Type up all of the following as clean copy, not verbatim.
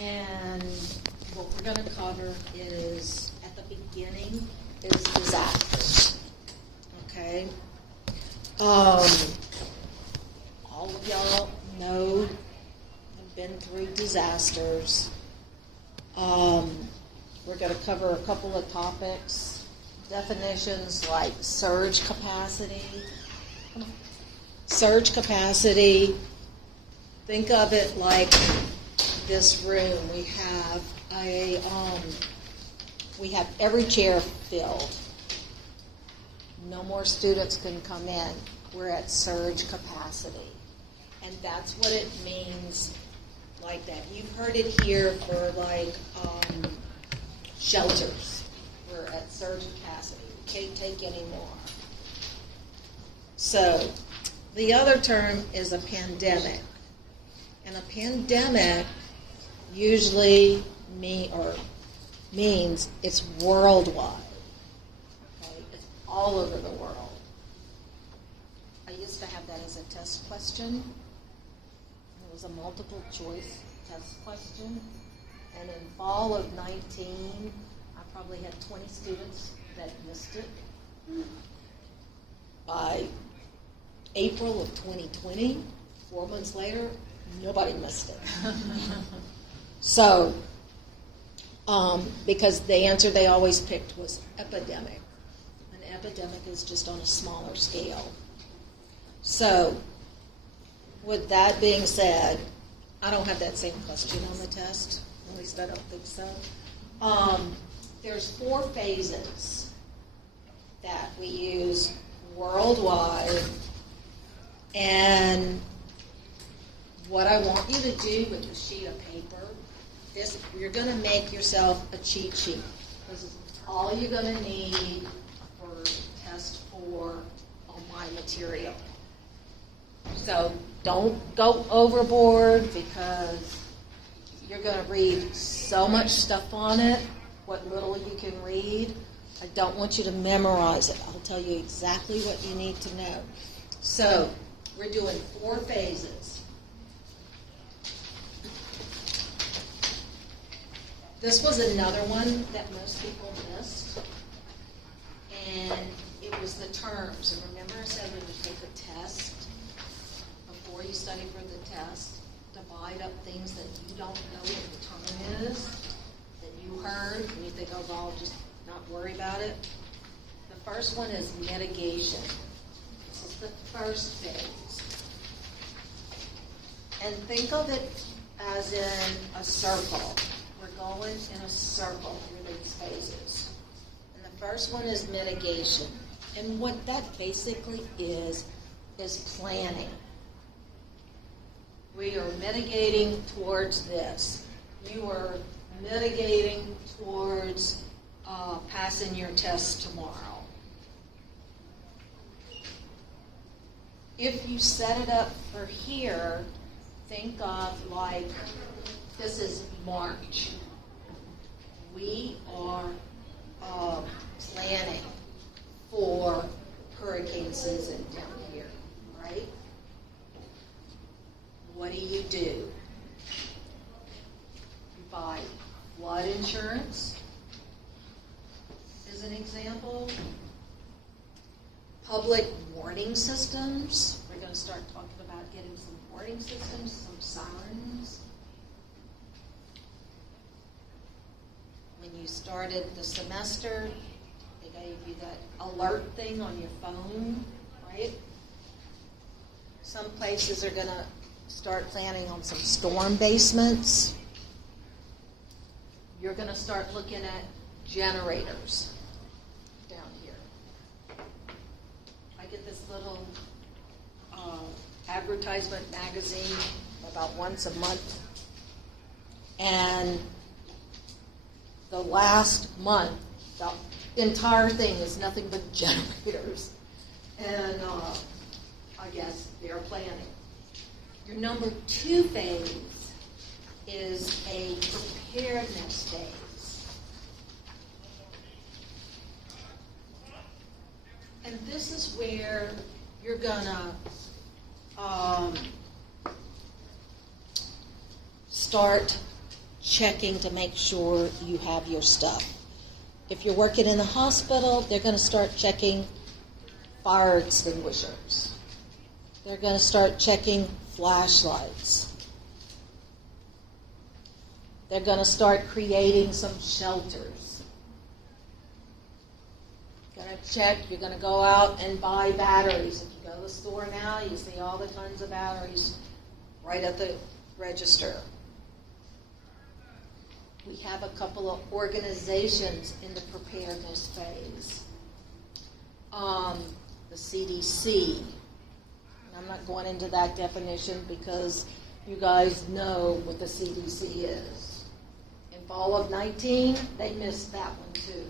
And what we're going to cover is, at the beginning, is disasters. Okay? All of y'all know, have been through disasters. We're going to cover a couple of topics, definitions like surge capacity. Surge capacity, think of it like this room. We have every chair filled. No more students can come in. We're at surge capacity. And that's what it means like that. You've heard it here for shelters. We're at surge capacity. We can't take any more. So the other term is a pandemic. And a pandemic usually means it's worldwide. Okay? It's all over the world. I used to have that as a test question. It was a multiple choice test question. And in fall of 19, I probably had 20 students that missed it. By April of 2020, 4 months later, nobody missed it. So, because the answer they always picked was epidemic. An epidemic is just on a smaller scale. So, with that being said, I don't have that same question on the test. At least I don't think so. There's 4 phases that we use worldwide. And what I want you to do with the sheet of paper, you're going to make yourself a cheat sheet. This is all you're going to need for test 4 on my material. So don't go overboard because you're going to read so much stuff on it, what little you can read. I don't want you to memorize it. I'll tell you exactly what you need to know. So we're doing 4 phases. This was another one that most people missed, and it was the terms. And remember I said when you take a test, before you study for the test, divide up things that you don't know what the term is, that you heard, and you think, oh, well, I'll just not worry about it. The first one is mitigation. This is the first phase. And think of it as in a circle. We're going in a circle through these phases. And the first one is mitigation. And what that basically is planning. We are mitigating towards this. You are mitigating towards passing your test tomorrow. If you set it up for here, think of like this is March. We are planning for hurricane season down here, right? What do? You buy flood insurance, as an example. Public warning systems. We're going to start talking about getting some warning systems, some sirens. When you started the semester, they gave you that alert thing on your phone, right? Some places are going to start planning on some storm basements. You're going to start looking at generators down here. I get this little advertisement magazine about once a month. And the last month, the entire thing is nothing but generators. And I guess they're planning. Your number 2 phase is a preparedness phase. And this is where you're gonna start checking to make sure you have your stuff. If you're working in the hospital, they're going to start checking fire extinguishers. They're going to start checking flashlights. They're going to start creating some shelters. You're going to go out and buy batteries. If you go to the store now, you see all the tons of batteries right at the register. We have a couple of organizations in the preparedness phase. The CDC. I'm not going into that definition because you guys know what the CDC is. In fall of 19, they missed that one too.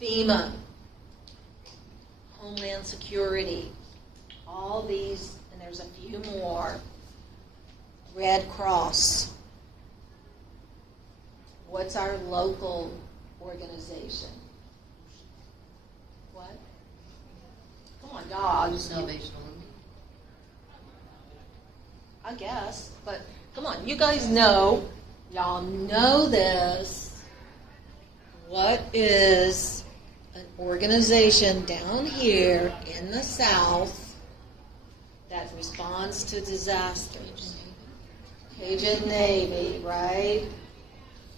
FEMA, Homeland Security, all these, and there's a few more. Red Cross. What's our local organization? What? Come on, dogs. Salvation Army. I guess, but come on, you guys know, y'all know this. What is an organization down here in the South that responds to disasters? Cajun Navy, right?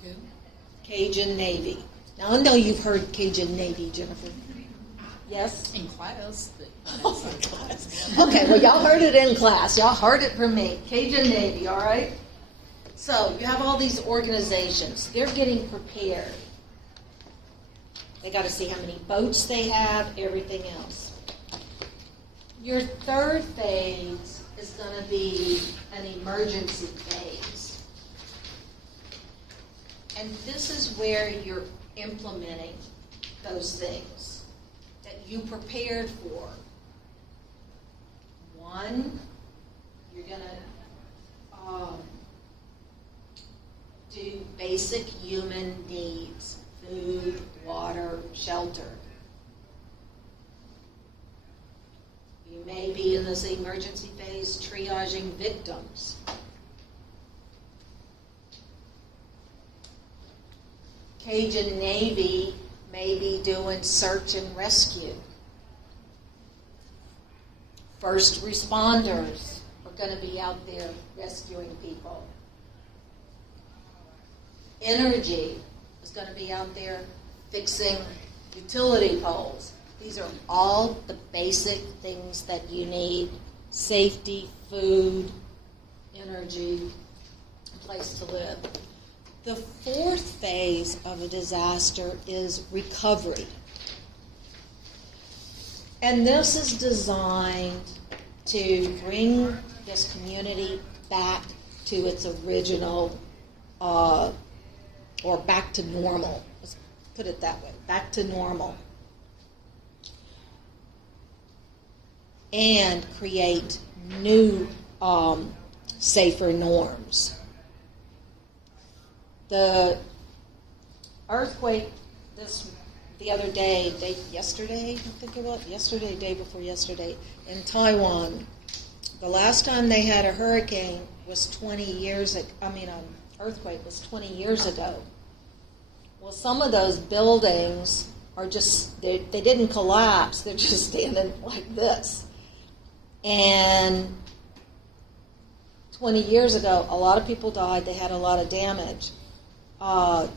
Who? Cajun Navy. Now, I know you've heard Cajun Navy, Jennifer. Yes? In class. But Oh, my God. Okay, well, y'all heard it in class. Y'all heard it from me. Cajun Navy, all right? So, you have all these organizations. They're getting prepared. They got to see how many boats they have, everything else. Your third phase is going to be an emergency phase. And this is where you're implementing those things that you prepared for. One, you're going to do basic human needs: food, water, shelter. You may be in this emergency phase triaging victims. Cajun Navy may be doing search and rescue. First responders are going to be out there rescuing people. Energy is going to be out there fixing utility poles. These are all the basic things that you need: safety, food, energy, a place to live. The fourth phase of a disaster is recovery. And this is designed to bring this community back to its original, or back to normal. Let's put it that way, back to normal. And create new, safer norms. The earthquake the other day, yesterday, I think it was, day before yesterday, in Taiwan. The last time they had a hurricane was 20 years ago. Earthquake was 20 years ago. Well, some of those buildings are just, they didn't collapse. They're just standing like this. And 20 years ago, a lot of people died. They had a lot of damage.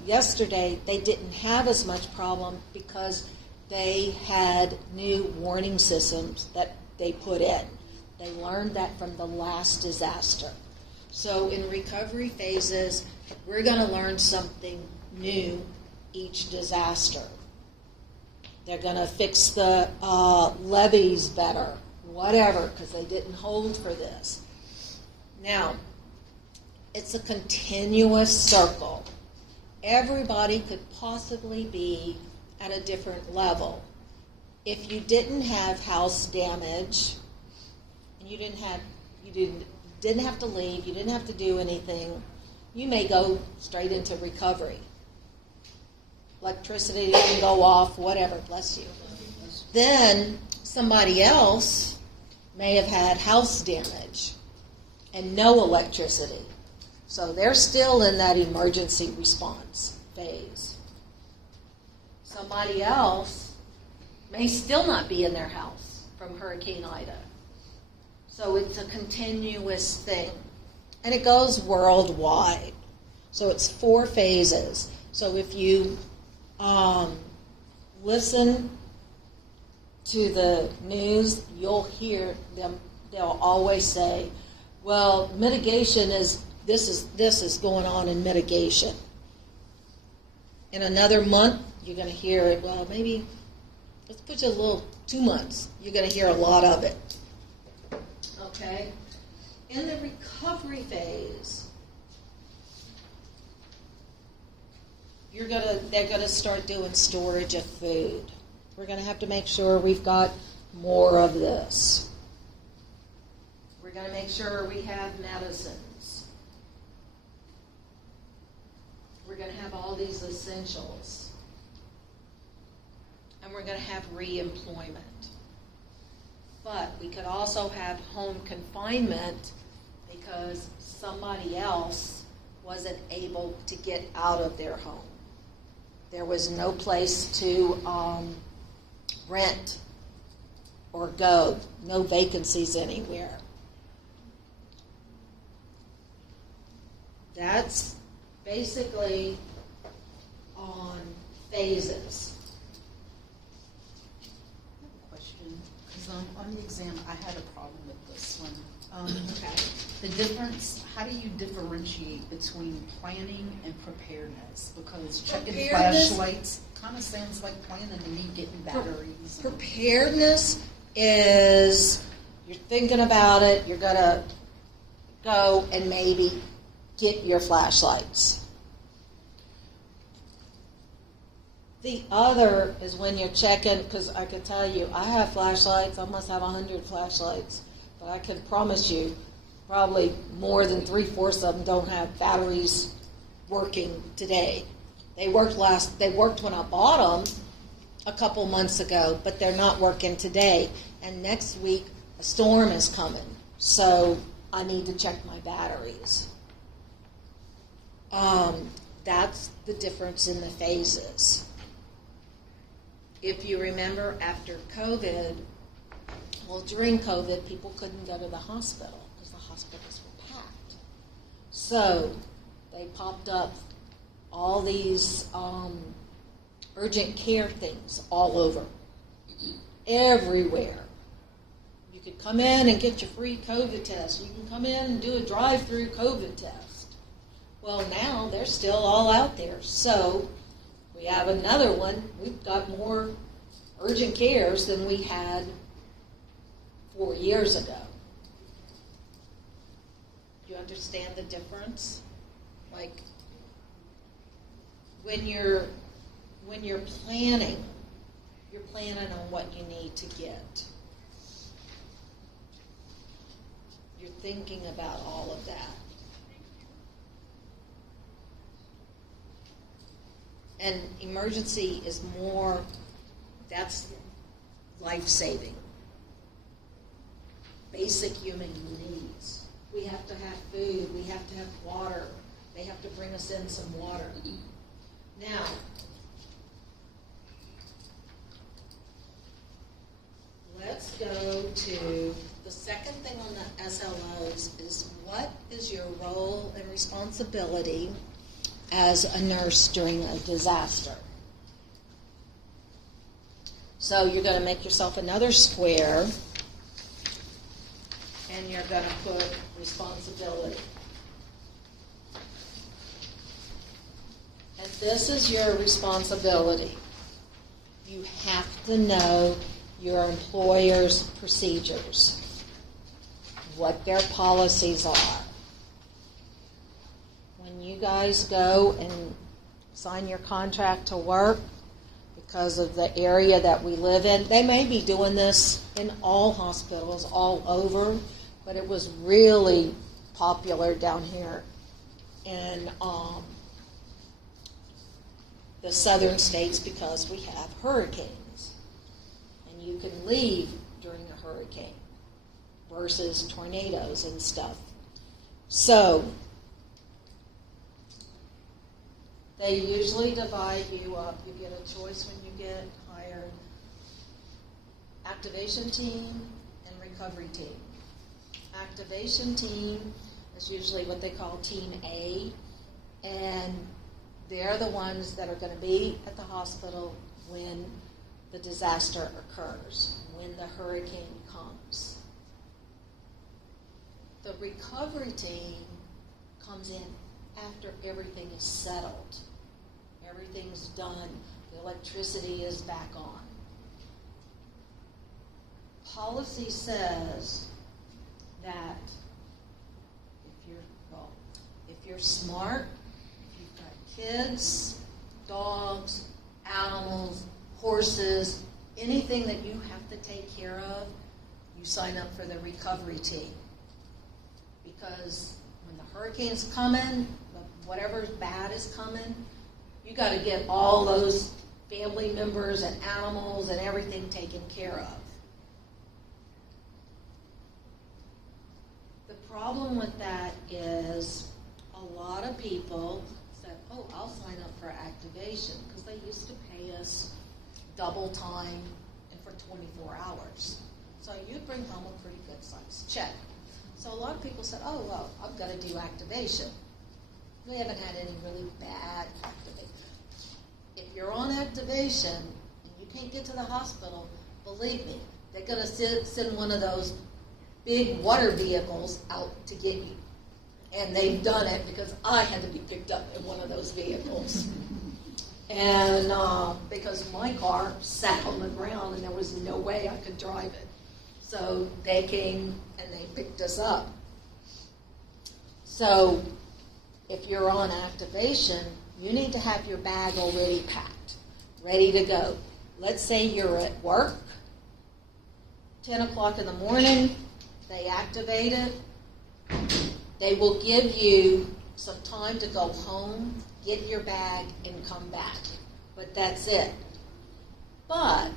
Yesterday, they didn't have as much problem because they had new warning systems that they put in. They learned that from the last disaster. So in recovery phases, we're going to learn something new each disaster. They're going to fix the levees better, whatever, because they didn't hold for this. Now, it's a continuous circle. Everybody could possibly be at a different level. If you didn't have house damage, and you didn't have to leave, you didn't have to do anything, you may go straight into recovery. Electricity didn't go off, whatever, bless you. Then somebody else may have had house damage and no electricity. So they're still in that emergency response phase. Somebody else may still not be in their house from Hurricane Ida. So it's a continuous thing. And it goes worldwide. So it's 4 phases. So if you listen to the news, you'll hear them, they'll always say, well, mitigation is, this is going on in mitigation. In another month, you're going to hear it, well, maybe, let's put you a little, 2 months, you're going to hear a lot of it. Okay? In the recovery phase, they're gonna start doing storage of food. We're gonna have to make sure we've got more of this. We're gonna make sure we have medicines. We're gonna have all these essentials. And we're gonna have re-employment. But we could also have home confinement because somebody else wasn't able to get out of their home. There was no place to rent or go, no vacancies anywhere. That's basically on phases. Question, because on the exam, I had a problem with this one. Okay. The difference, how do you differentiate between planning and preparedness? Because checking Preparedness- flashlights kind of sounds like planning to me, getting batteries. Preparedness is you're thinking about it, you're going to go and maybe get your flashlights. The other is when you're checking, because I can tell you, I have flashlights, I must have 100 flashlights, but I can promise you, probably more than 3/4 of them don't have batteries working today. They worked when I bought them a couple months ago, but they're not working today. And next week, a storm is coming, so I need to check my batteries. That's the difference in the phases. If you remember, after COVID, well, during COVID, people couldn't go to the hospital because the hospitals were packed. So they popped up all these urgent care things all over, everywhere. You could come in and get your free COVID test. You can come in and do a drive-through COVID test. Well, now they're still all out there. So we have another one. We've got more urgent cares than we had 4 years ago. Do you understand the difference? Like, when you're planning, you're planning on what you need to get. You're thinking about all of that. And emergency is more, that's life-saving. Basic human needs. We have to have food. We have to have water. They have to bring us in some water. Now, let's go to the second thing on the SLOs is what is your role and responsibility as a nurse during a disaster. So you're going to make yourself another square and you're going to put responsibility. And this is your responsibility. You have to know your employer's procedures, what their policies are. When you guys go and sign your contract to work, because of the area that we live in, they may be doing this in all hospitals all over, but it was really popular down here in the southern states because we have hurricanes. And you can leave during a hurricane versus tornadoes and stuff. So They usually divide you up. You get a choice when you get hired. Activation team and recovery team. Activation team is usually what they call Team A, and they're the ones that are going to be at the hospital when the disaster occurs, when the hurricane comes. The recovery team comes in after everything is settled. Everything's done. The electricity is back on. Policy says that if you're smart, if you've got kids, dogs, animals, horses, anything that you have to take care of, you sign up for the recovery team. Because when the hurricane's coming, whatever's bad is coming, you got to get all those family members and animals and everything taken care of. The problem with that is a lot of people said, oh, I'll sign up for activation because they used to pay us double time and for 24 hours. So you'd bring home a pretty good size check. So a lot of people said, oh, well, I've got to do activation. We haven't had any really bad activation. If you're on activation and you can't get to the hospital, believe me, they're going to send one of those big water vehicles out to get you. And they've done it because I had to be picked up in one of those vehicles. And because my car sat on the ground and there was no way I could drive it. So they came and they picked us up. So if you're on activation, you need to have your bag already packed, ready to go. Let's say you're at work, 10 o'clock in the morning, they activate it. They will give you some time to go home, get your bag, and come back. But that's it. But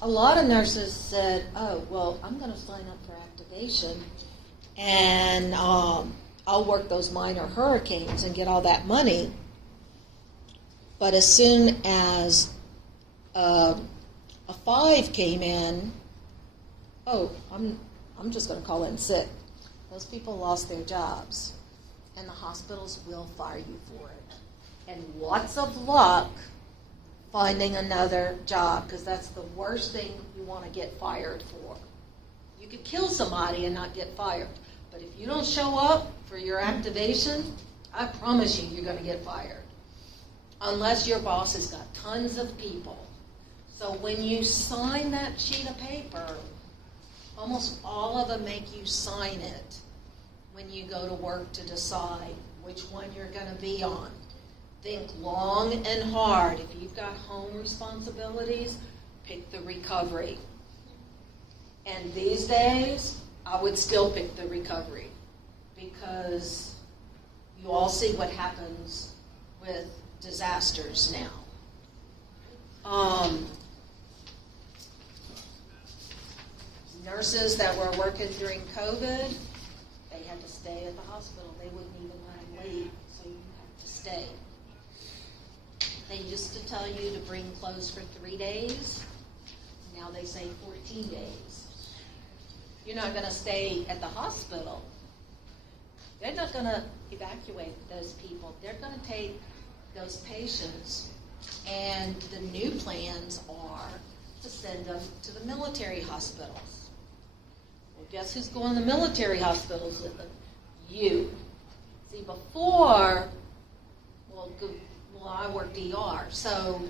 a lot of nurses said, oh, well, I'm going to sign up for activation, and I'll work those minor hurricanes and get all that money. But as soon as a 5 came in, oh, I'm just going to call in sick. Those people lost their jobs, and the hospitals will fire you for it. And lots of luck finding another job, because that's the worst thing you want to get fired for. You could kill somebody and not get fired, but if you don't show up for your activation, I promise you, you're going to get fired. Unless your boss has got tons of people. So when you sign that sheet of paper, almost all of them make you sign it when you go to work to decide which one you're going to be on. Think long and hard. If you've got home responsibilities, pick the recovery. And these days, I would still pick the recovery because you all see what happens with disasters now. Nurses that were working during COVID, they had to stay at the hospital. They wouldn't even let them leave, so you have to stay. They used to tell you to bring clothes for 3 days. Now they say 14 days. You're not going to stay at the hospital. They're not going to evacuate those people. They're going to take those patients, and the new plans are to send them to the military hospitals. Well, guess who's going to the military hospitals with them? You. See, before, I worked ER, so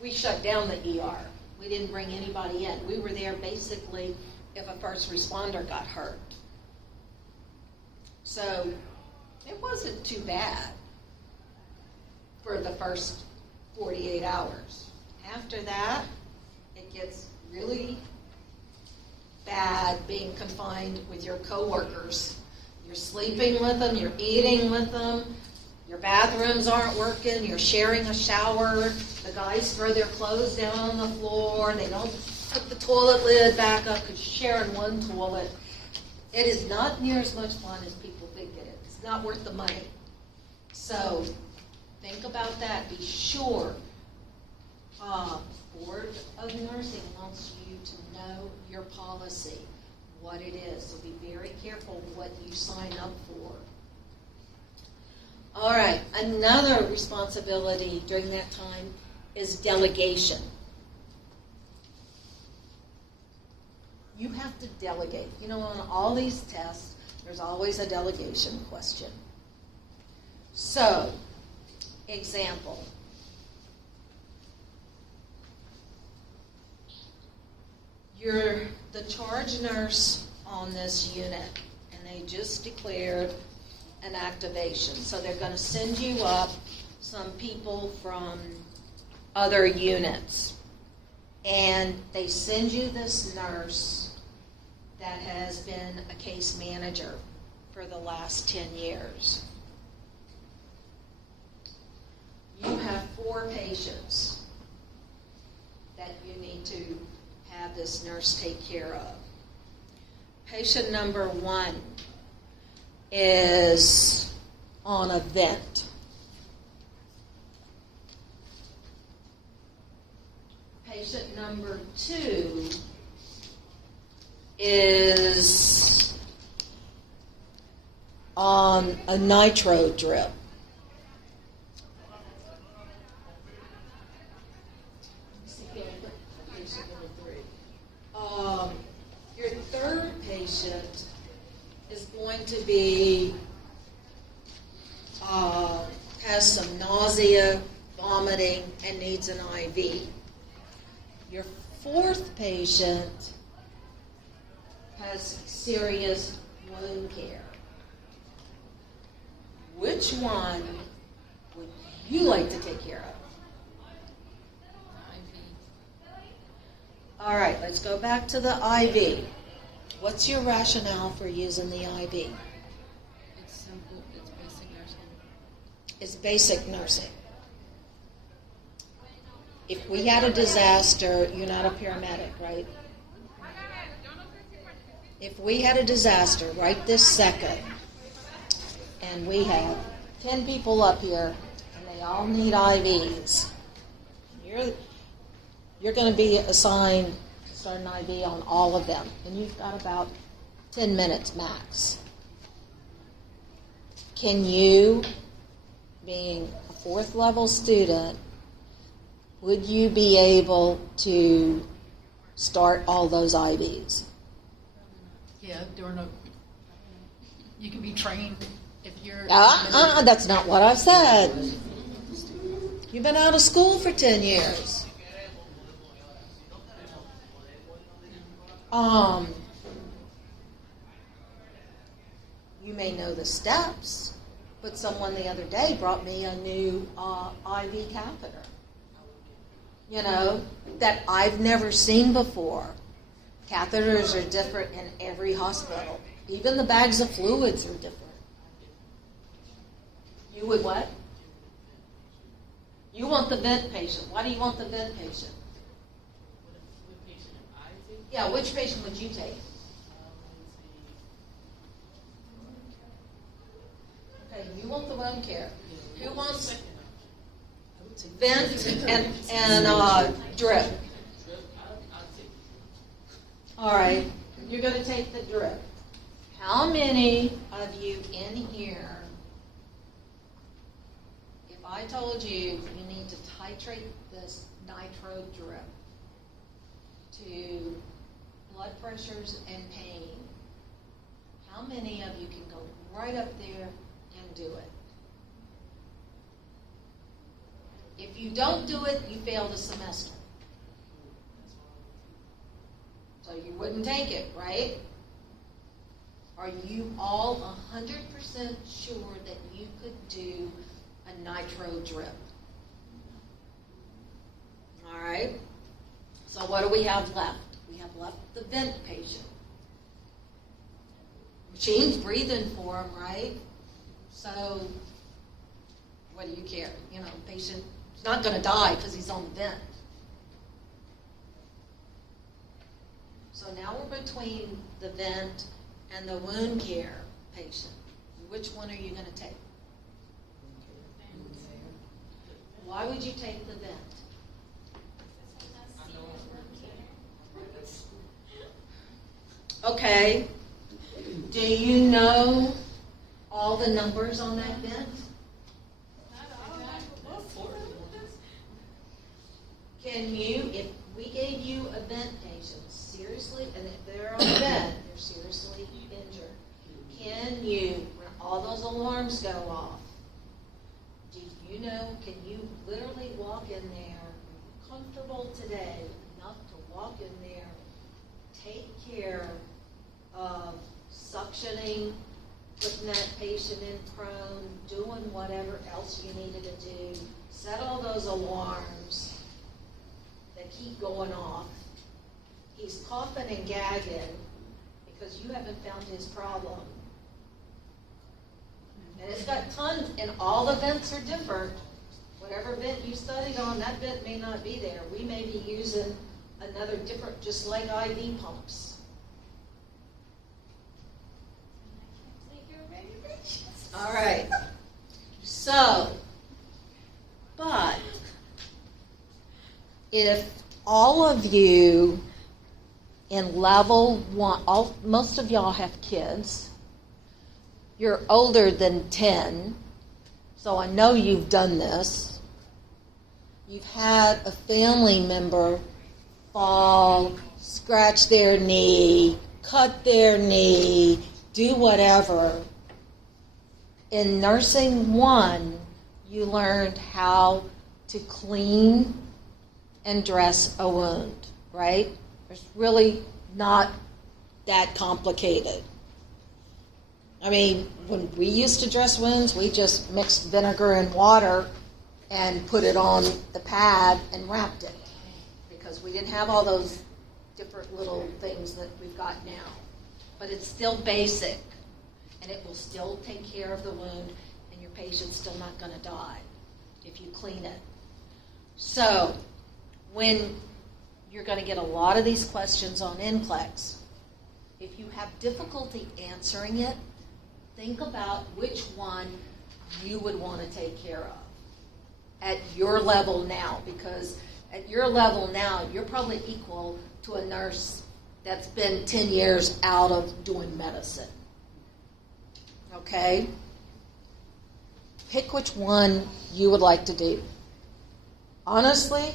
we shut down the ER. We didn't bring anybody in. We were there basically if a first responder got hurt. So it wasn't too bad for the first 48 hours. After that, it gets really bad being confined with your coworkers. You're sleeping with them, you're eating with them, your bathrooms aren't working, you're sharing a shower, the guys throw their clothes down on the floor, and they don't put the toilet lid back up because you're sharing one toilet. It is not near as much fun as people think it is. It's not worth the money. So Think about that. Be sure. Board of Nursing wants you to know your policy, what it is. So be very careful what you sign up for. All right, another responsibility during that time is delegation. You have to delegate. You know, on all these tests, there's always a delegation question. So, example. You're the charge nurse on this unit, and they just declared an activation. So they're going to send you up some people from other units. And they send you this nurse that has been a case manager for the last 10 years. You have 4 patients that you need to have this nurse take care of. Patient number 1 is on a vent. Patient number 2 is on a nitro drip. Your 3rd patient is going to be, has some nausea, vomiting, and needs an IV. Your 4th patient has serious wound care. Which one would you like to take care of? All right, let's go back to the IV. What's your rationale for using the IV? It's simple. It's basic nursing. It's basic nursing. If we had a disaster, you're not a paramedic, right? If we had a disaster right this second, and we have 10 people up here, and they all need IVs, you're going to be assigned to start an IV on all of them, and you've got about 10 minutes max. Can you, being a 4th level student, would you be able to start all those IVs? Yeah, you can be trained if you're... That's not what I've said. You've been out of school for 10 years. You may know the steps, but someone the other day brought me a new IV catheter. You know, that I've never seen before. Catheters are different in every hospital. Even the bags of fluids are different. You would what? You want the vent patient. Why do you want the vent patient? Yeah, which patient would you take? Okay, you want the wound care. Who wants vent and drip? All right, you're going to take the drip. How many of you in here, if I told you you need to titrate this nitro drip to blood pressures and pain, how many of you can go right up there and do it? If you don't do it, you fail the semester. So you wouldn't take it, right? Are you all 100% sure that you could do a nitro drip? All right. So what do we have left? We have left the vent patient. Machine's breathing for him, right? So what do you care? You know, patient's not going to die because he's on the vent. So now we're between the vent and the wound care patient. Which one are you going to take? Why would you take the vent? Okay. Do you know all the numbers on that vent? Can you, if we gave you a vent patient, seriously, and if they're on a vent, they're seriously injured, can you, when all those alarms go off, do you know, can you literally walk in there, comfortable today, enough to walk in there, take care of suctioning, putting that patient in prone, doing whatever else you needed to do, set all those alarms that keep going off. He's coughing and gagging because you haven't found his problem. And it's got tons, and all the vents are different. Whatever vent you studied on, that vent may not be there. We may be using another different, just like IV pumps. All right. So, but if all of you in level one, most of y'all have kids, you're older than 10, so I know you've done this. You've had a family member fall, scratch their knee, cut their knee, do whatever. In nursing 1, you learned how to clean and dress a wound, right? It's really not that complicated. I mean, when we used to dress wounds, we just mixed vinegar and water and put it on the pad and wrapped it, because we didn't have all those different little things that we've got now. But it's still basic, and it will still take care of the wound, and your patient's still not going to die if you clean it. So, when you're going to get a lot of these questions on NCLEX, if you have difficulty answering it, think about which one you would want to take care of at your level now, because at your level now, you're probably equal to a nurse that's been 10 years out of doing medicine. Okay? Pick which one you would like to do. Honestly,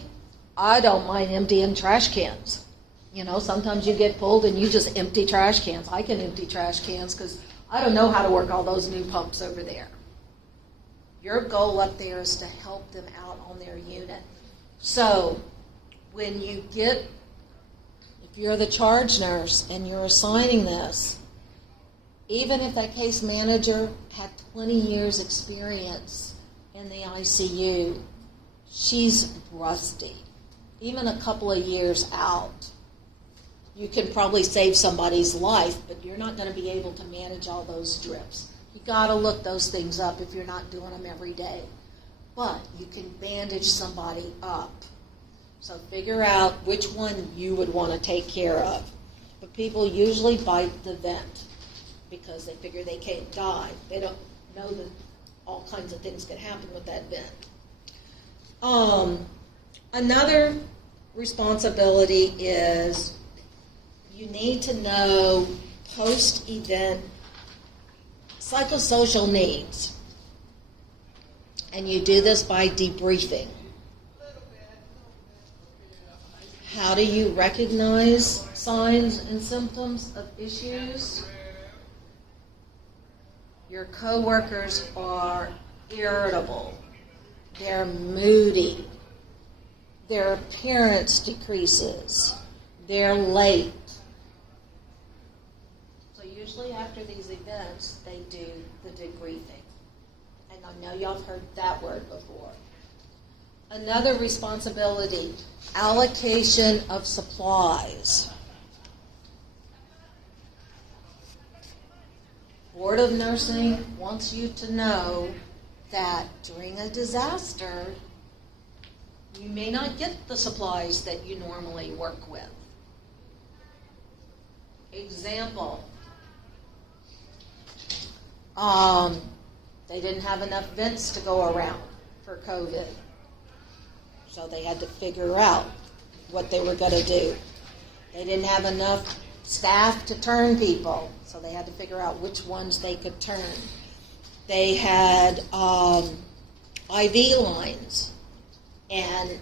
I don't mind emptying trash cans. You know, sometimes you get pulled and you just empty trash cans. I can empty trash cans because I don't know how to work all those new pumps over there. Your goal up there is to help them out on their unit. So when you get, if you're the charge nurse and you're assigning this, even if that case manager had 20 years experience in the ICU, she's rusty. Even a couple of years out, you can probably save somebody's life, but you're not going to be able to manage all those drips. You got to look those things up if you're not doing them every day. But you can bandage somebody up. So figure out which one you would want to take care of. But people usually bite the vent because they figure they can't die. They don't know that all kinds of things can happen with that vent. Another responsibility is you need to know post-event psychosocial needs. And you do this by debriefing. How do you recognize signs and symptoms of issues? Your coworkers are irritable. They're moody. Their appearance decreases. They're late. So usually after these events, they do the debriefing. And I know y'all have heard that word before. Another responsibility, allocation of supplies. Board of Nursing wants you to know that during a disaster, you may not get the supplies that you normally work with. Example, they didn't have enough vents to go around for COVID. So they had to figure out what they were going to do. They didn't have enough staff to turn people, so they had to figure out which ones they could turn. They had IV lines, and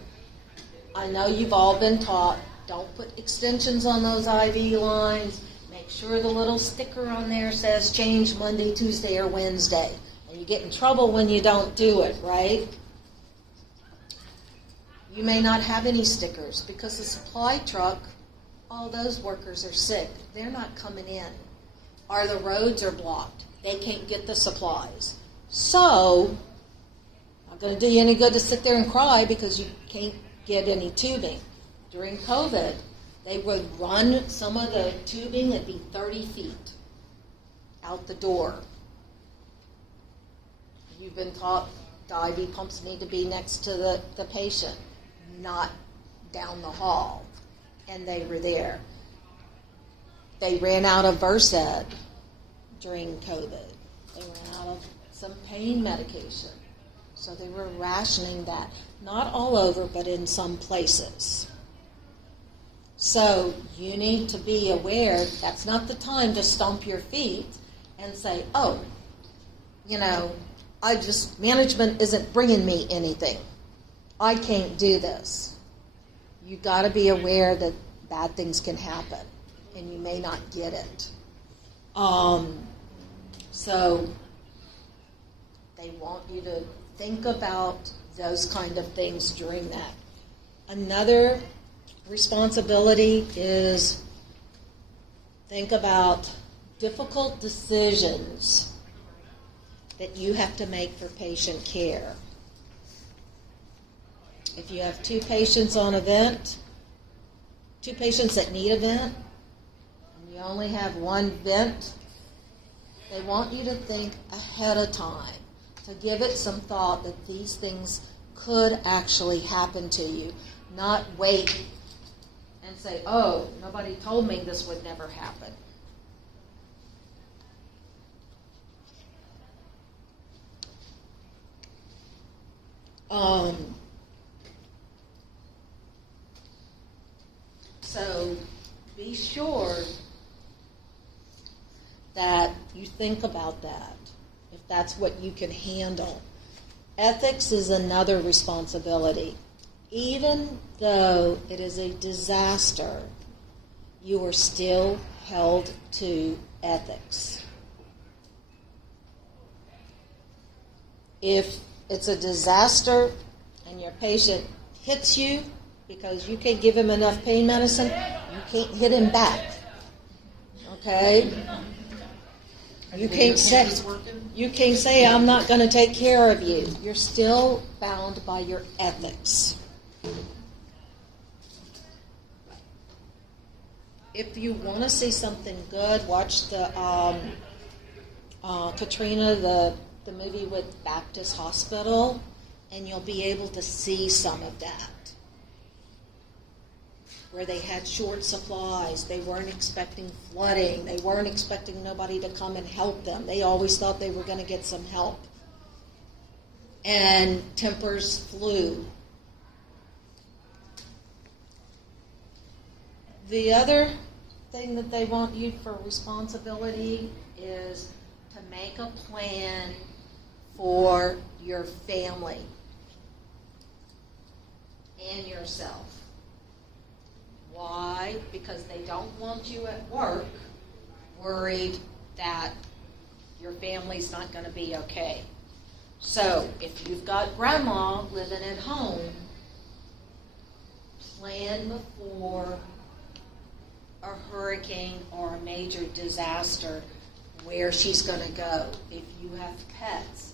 I know you've all been taught, don't put extensions on those IV lines. Make sure the little sticker on there says change Monday, Tuesday, or Wednesday. And you get in trouble when you don't do it, right? You may not have any stickers because the supply truck, all those workers are sick. They're not coming in. Or the roads are blocked. They can't get the supplies. So, not going to do you any good to sit there and cry because you can't get any tubing. During COVID, they would run some of the tubing that'd be 30 feet out the door. You've been taught the IV pumps need to be next to the patient, not down the hall. And they were there. They ran out of Versed during COVID. They ran out of some pain medication. So they were rationing that. Not all over, but in some places. So you need to be aware that's not the time to stomp your feet and say, oh, management isn't bringing me anything. I can't do this. You got to be aware that bad things can happen and you may not get it. So they want you to think about those kind of things during that. Another responsibility is think about difficult decisions that you have to make for patient care. If you have two patients on a vent, two patients that need a vent, and you only have one vent, they want you to think ahead of time, to give it some thought that these things could actually happen to you, not wait and say, oh, nobody told me this would never happen. So be sure that you think about that, if that's what you can handle. Ethics is another responsibility. Even though it is a disaster, you are still held to ethics. If it's a disaster and your patient hits you because you can't give him enough pain medicine, you can't hit him back. Okay? You can't say I'm not going to take care of you. You're still bound by your ethics. If you want to see something good, watch the Katrina, the movie with Baptist Hospital, and you'll be able to see some of that. Where they had short supplies, they weren't expecting flooding, they weren't expecting nobody to come and help them. They always thought they were going to get some help. And tempers flew. The other thing that they want you for responsibility is to make a plan for your family and yourself. Why? Because they don't want you at work worried that your family's not going to be okay. So if you've got grandma living at home, plan before a hurricane or a major disaster where she's going to go. If you have pets,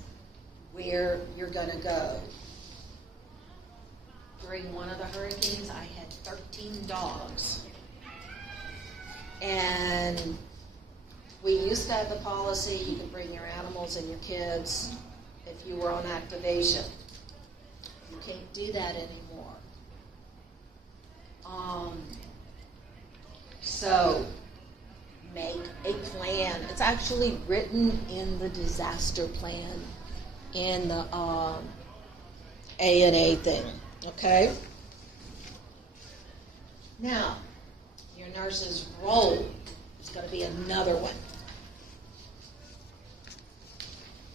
where you're going to go. During one of the hurricanes, I had 13 dogs. And we used to have the policy you could bring your animals and your kids if you were on activation. You can't do that anymore. So make a plan. It's actually written in the disaster plan in the A&A thing. Okay? Now, your nurse's role is going to be another one.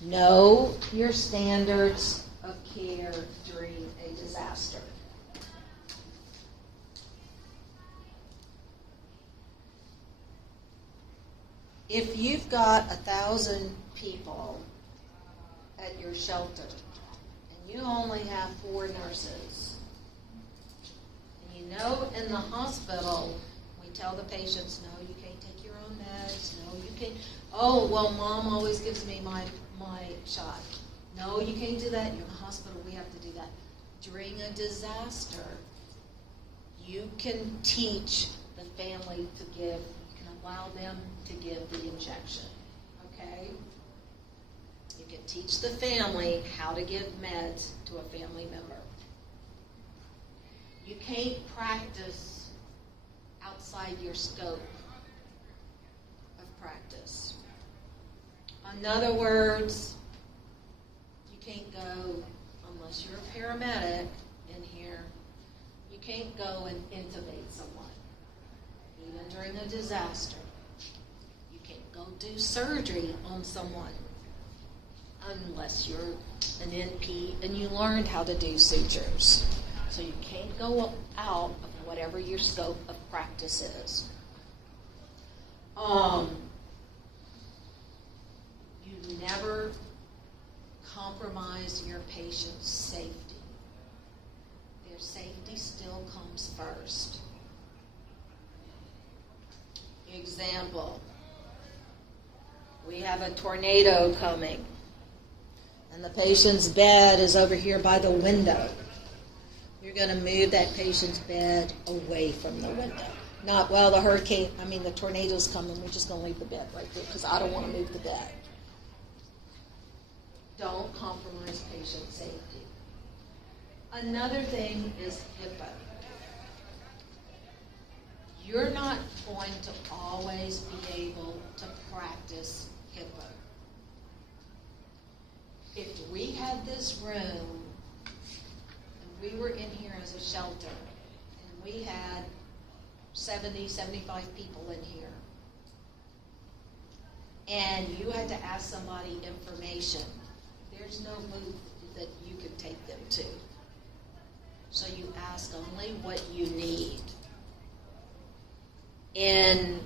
Know your standards of care during a disaster. If you've got 1,000 people at your shelter and you only have 4 nurses, and you know in the hospital we tell the patients, no, you can't take your own meds, no, you can't, oh, well, mom always gives me my shot. No, you can't do that. You're in the hospital. We have to do that. During a disaster, you can teach the family to give, you can allow them to give the injection. Okay? You can teach the family how to give meds to a family member. You can't practice outside your scope of practice. In other words, you can't go, unless you're a paramedic in here, you can't go and intubate someone, even during a disaster. You can't go do surgery on someone unless you're an NP and you learned how to do sutures. So you can't go out of whatever your scope of practice is. You never compromise your patient's safety. Their safety still comes first. Example, we have a tornado coming, and the patient's bed is over here by the window. You're going to move that patient's bed away from the window. Not, well, the tornado's coming, we're just going to leave the bed right there because I don't want to move the bed. Don't compromise patient safety. Another thing is HIPAA. You're not going to always be able to practice HIPAA. If we had this room, and we were in here as a shelter, and we had 70, 75 people in here, and you had to ask somebody information, there's no booth that you could take them to. So you ask only what you need. In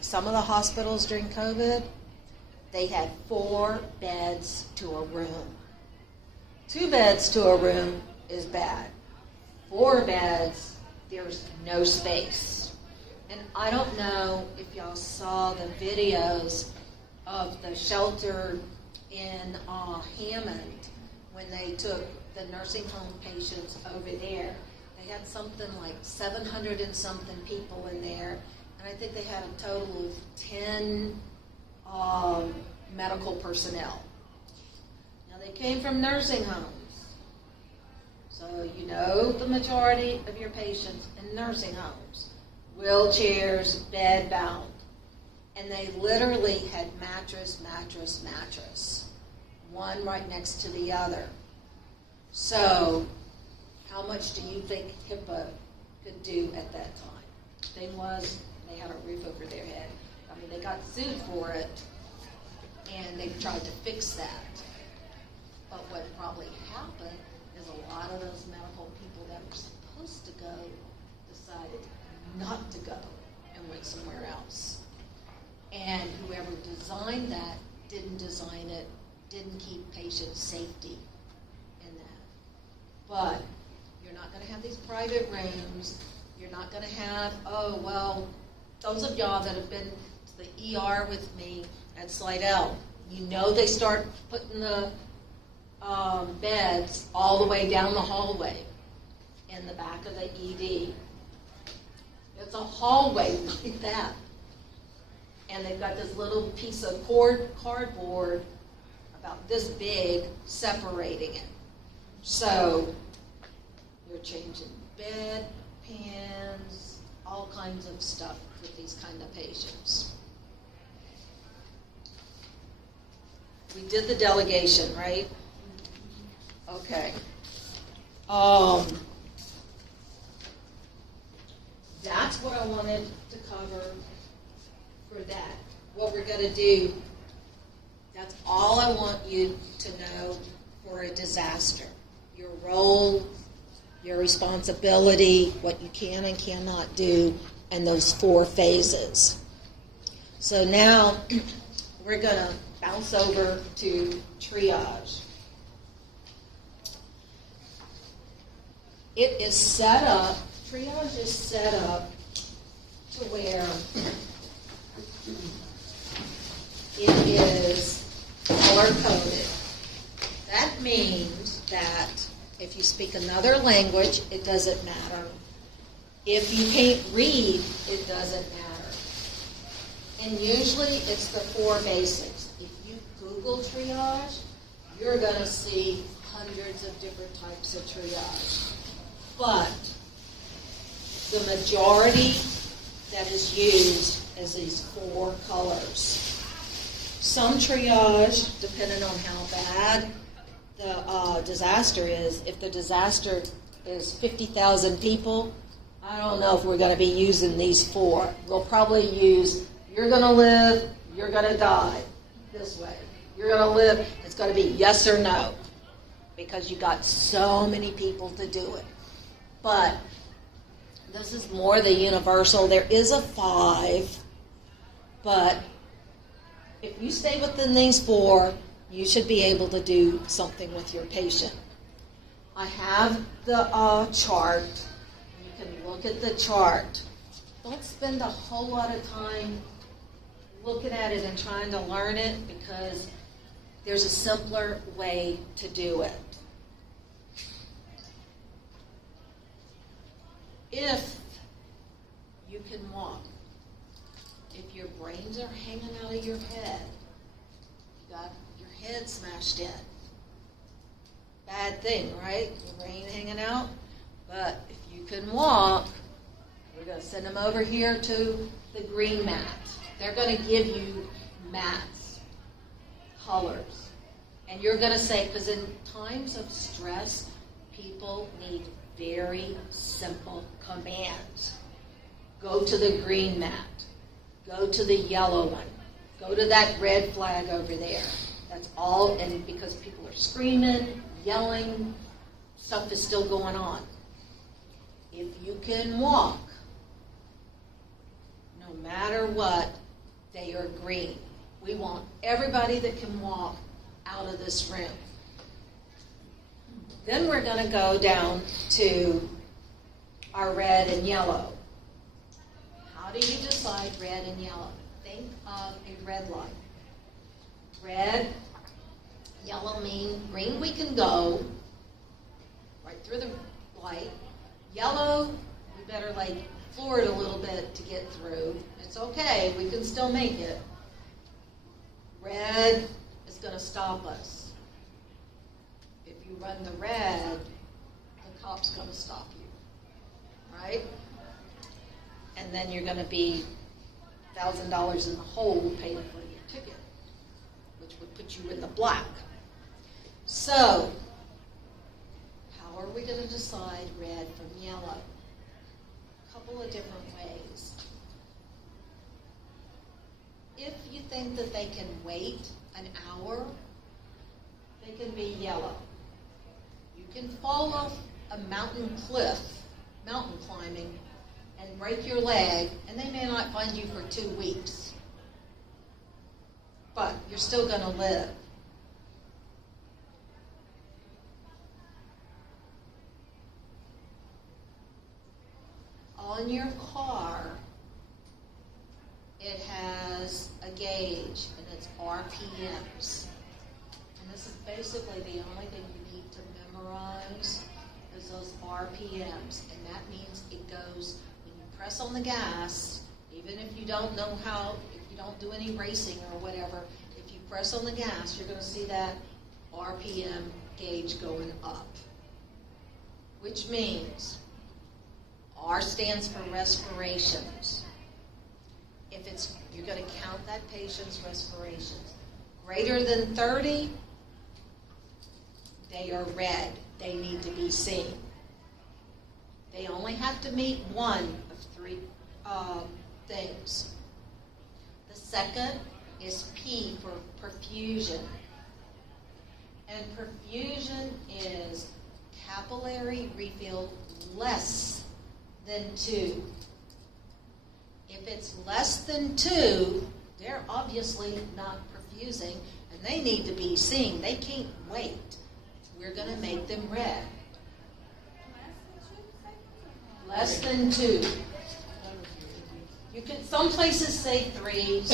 some of the hospitals during COVID, they had 4 beds to a room. 2 beds to a room is bad. 4 beds, there's no space. And I don't know if y'all saw the videos of the shelter in Hammond when they took the nursing home patients over there. They had something like 700 and something people in there, and I think they had a total of 10 medical personnel. Now they came from nursing homes, so you know the majority of your patients in nursing homes, wheelchairs, bed bound, and they literally had mattress, one right next to the other. So how much do you think HIPAA could do at that time? Thing was, they had a roof over their head. I mean, they got sued for it, and they tried to fix that. But what probably happened is a lot of those medical people that were supposed to go decided not to go and went somewhere else. And whoever designed that didn't design it, didn't keep patient safety in that. But you're not going to have these private rooms. You're not going to have, oh, well, those of y'all that have been to the ER with me at Slidell, you know they start putting the beds all the way down the hallway in the back of the ED. It's a hallway like that. And they've got this little piece of cardboard about this big separating it. So you're changing bed pans, all kinds of stuff with these kind of patients. We did the delegation, right? Okay. That's what I wanted to cover for that. What we're going to do, that's all I want you to know for a disaster. Your role, your responsibility, what you can and cannot do, and those 4 phases. So now we're going to bounce over to triage. It is set up, triage is set up to where it is color-coded. That means that if you speak another language, it doesn't matter. If you can't read, it doesn't matter. And usually it's the 4 basics. If you Google triage, you're going to see hundreds of different types of triage. But the majority that is used is these 4 colors. Some triage, depending on how bad the disaster is, if the disaster is 50,000 people, I don't know if we're going to be using these 4. We'll probably use, you're going to live, you're going to die, this way. You're going to live, it's going to be yes or no, because you got so many people to do it. But this is more the universal. There is a 5, but if you stay within these 4, you should be able to do something with your patient. I have the chart. You can look at the chart. Don't spend a whole lot of time looking at it and trying to learn it, because there's a simpler way to do it. If you can walk, if your brains are hanging out of your head, you got your head smashed in. Bad thing, right? Your brain hanging out. But if you can walk, we're going to send them over here to the green mat. They're going to give you mats, colors. And you're going to say, because in times of stress, people need very simple commands. Go to the green mat. Go to the yellow one. Go to that red flag over there. That's all, and because people are screaming, yelling, stuff is still going on. If you can walk, no matter what, they are green. We want everybody that can walk out of this room. Then we're going to go down to our red and yellow. How do you decide red and yellow? Think of a red light. Red, yellow mean green we can go right through the light. Yellow, we better like floor it a little bit to get through. It's okay, we can still make it. Red is going to stop us. If you run the red, the cop's going to stop you, right? And then you're going to be $1,000 in the hole paying for your ticket, which would put you in the black. So, how are we going to decide red from yellow? A couple of different ways. If you think that they can wait an hour, they can be yellow. You can fall off a mountain cliff, mountain climbing, and break your leg, and they may not find you for 2 weeks. But you're still going to live. On your car, it has a gauge, and it's RPMs. And this is basically the only thing you need to memorize is those RPMs. And that means it goes, when you press on the gas, even if you don't know how, if you don't do any racing or whatever, if you press on the gas, you're going to see that RPM gauge going up. Which means R stands for respirations. If it's, you're going to count that patient's respirations. Greater than 30, they are red. They need to be seen. They only have to meet one of three things. The second is P for perfusion. And perfusion is capillary refill less than 2. If it's less than 2, they're obviously not perfusing, and they need to be seen. They can't wait. We're going to make them red. Less than 2. You can, some places say 3,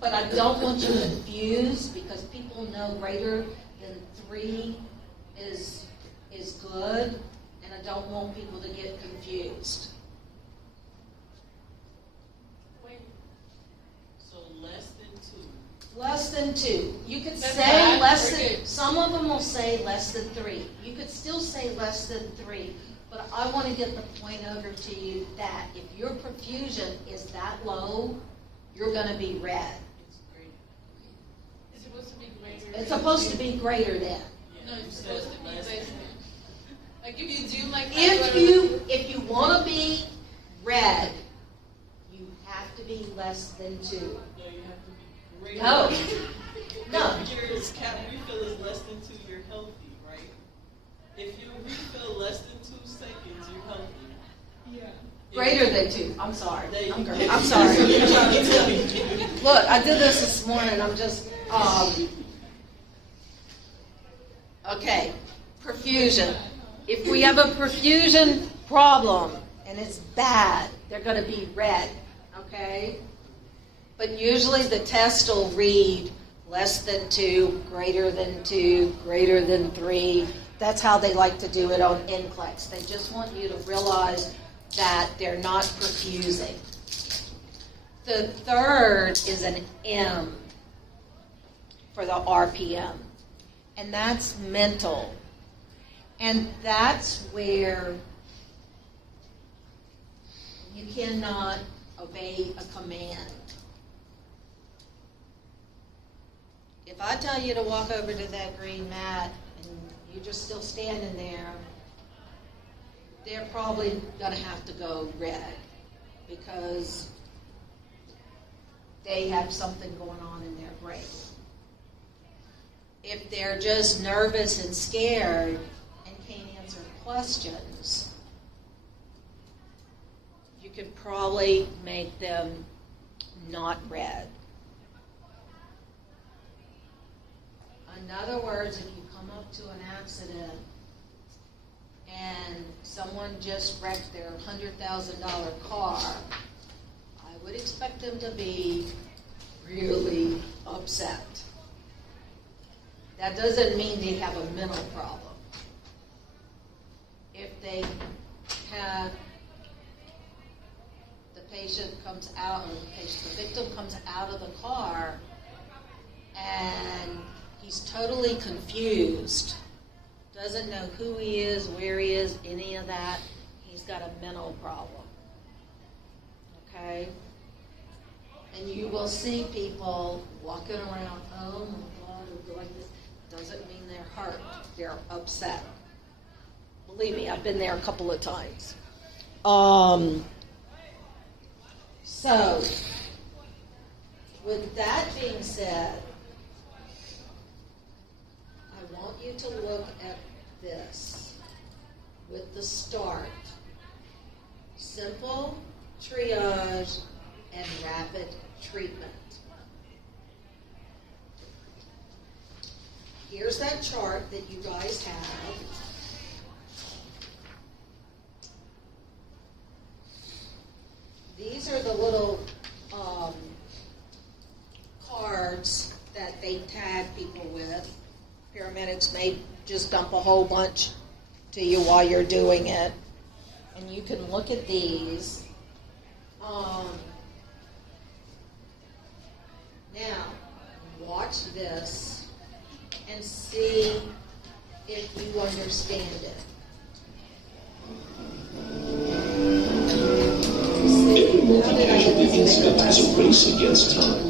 but I don't want you confused because people know greater than 3 is good, and I don't want people to get confused. So less than 2. Less than 2. You could That's say bad less or than, good? some of them will say less than 3. You could still say less than 3. But I want to get the point over to you that if your perfusion is that low, you're going to be red. It's great. It's supposed to be greater. It's supposed to be greater than. Yeah, No, it's supposed to be less greater. Like if you do like If you want to be red, you have to be less than 2. No, you have to be greater. No. No. If your cap refill is less than 2, you're healthy, right? If you refill less than 2 seconds, you're healthy. Yeah. Greater than 2. I'm sorry. There you I'm, go. I'm sorry. I'm trying to tell you. Look, I did this morning. I'm just, okay, perfusion. If we have a perfusion problem and it's bad, they're going to be red, okay? But usually the test will read less than 2, greater than 2, greater than 3. That's how they like to do it on NCLEX. They just want you to realize that they're not perfusing. The third is an M for the RPM, and that's mental. And that's where you cannot obey a command. If I tell you to walk over to that green mat and you're just still standing there, they're probably going to have to go red because they have something going on in their brain. If they're just nervous and scared and can't answer questions, you could probably make them not red. In other words, if you come up to an accident and someone just wrecked their $100,000 car, I would expect them to be really upset. That doesn't mean they have a mental problem. If they have, the patient comes out, or the victim comes out of the car and he's totally confused, doesn't know who he is, where he is, any of that, he's got a mental problem. Okay? And you will see people walking around, oh my God, or like this. Doesn't mean they're hurt, they're upset. Believe me, I've been there a couple of times. So, with that being said, I want you to look at this with the start. Simple, triage, and rapid treatment. Here's that chart that you guys have. These are the little cards that they tag people with. Paramedics may just dump a whole bunch to you while you're doing it. And you can look at these. Now, watch this and see if you understand it. Every multi-casualty incident is a race against time.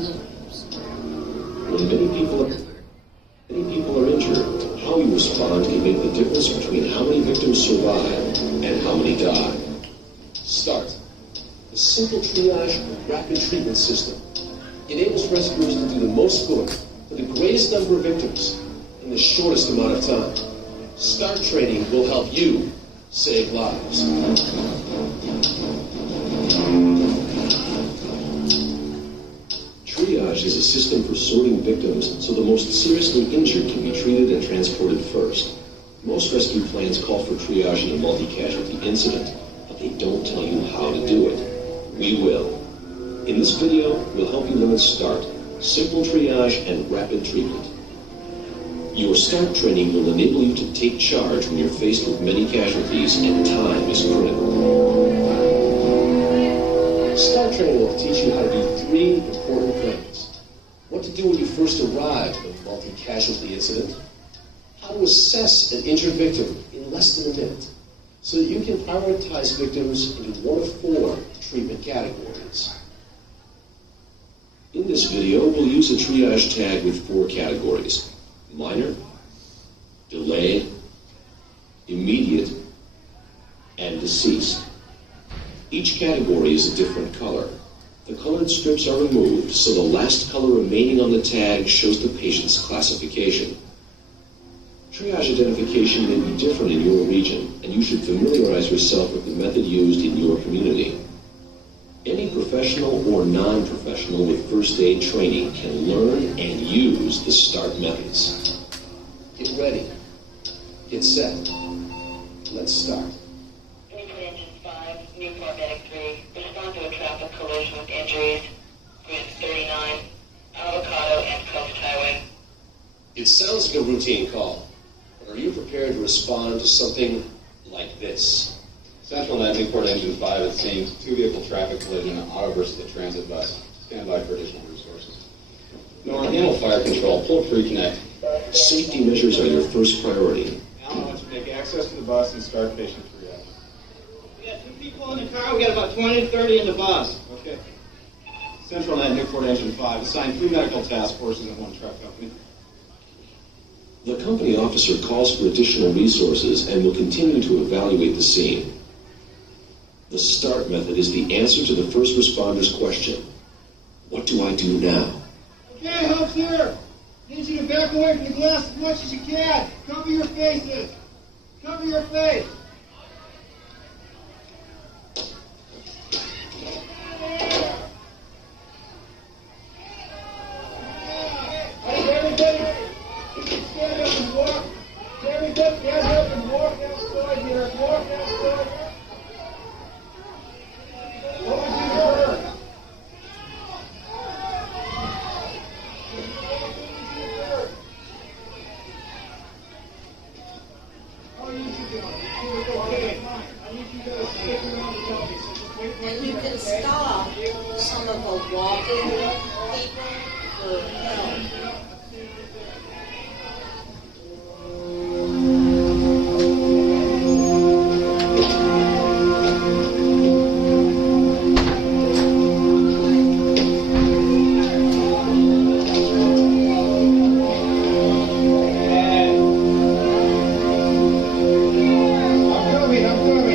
When many people are injured, how you respond can make the difference between how many victims survive and how many die. START, the simple triage rapid treatment system, enables rescuers to do the most good for the greatest number of victims in the shortest amount of time. START training will help you save lives. Triage is a system for sorting victims so the most seriously injured can be treated and transported first. Most rescue plans call for triage in a multi-casualty incident, but they don't tell you how to do it. We will. In this video, we'll help you learn START, simple triage and rapid treatment. Your START training will enable you to take charge when you're faced with many casualties and time is critical. START training will teach you how to do 3 important things. What to do when you first arrive at a multi-casualty incident, how to assess an injured victim in less than a minute, so that you can prioritize victims into 1 of 4 treatment categories. In this video, we'll use a triage tag with 4 categories: minor, delayed, immediate, and deceased. Each category is a different color. The colored strips are removed, so the last color remaining on the tag shows the patient's classification. Triage identification may be different in your region, and you should familiarize yourself with the method used in your community. Any professional or non-professional with first aid training can learn and use the START methods. Get ready. Get set. Let's start. Newport Engine 5, Newport Medic 3, respond to a traffic collision with injuries, grid 39, Avocado and Coast Highway. It sounds like a routine call, but are you prepared to respond to something like this? Central Net Newport Engine 5 at scene, 2-vehicle traffic collision, auto versus a transit bus. Stand by for additional resources. Nora, handle fire control, pull up reconnect. Safety measures are your first priority. Alan, I want you to make access to the bus and start patient triage. We got 2 people in the car, we got about 20 to 30 in the bus. Okay. Central Net Newport Engine 5, assign 3 medical task forces and 1 truck company. The company officer calls for additional resources and will continue to evaluate the scene. The START method is the answer to the first responder's question: what do I do now? Okay, help's here. Need you to back away from the glass as much as you can. Cover your faces. Cover your face. Hey, everybody, stand up and walk. Everybody, stand up and walk outside here. Walk outside. What would you hurt? How are you two doing? Okay, fine. I need you guys to stick around and help me. So just wait for And me, you can okay? stop some of the walking people for help. I'm coming.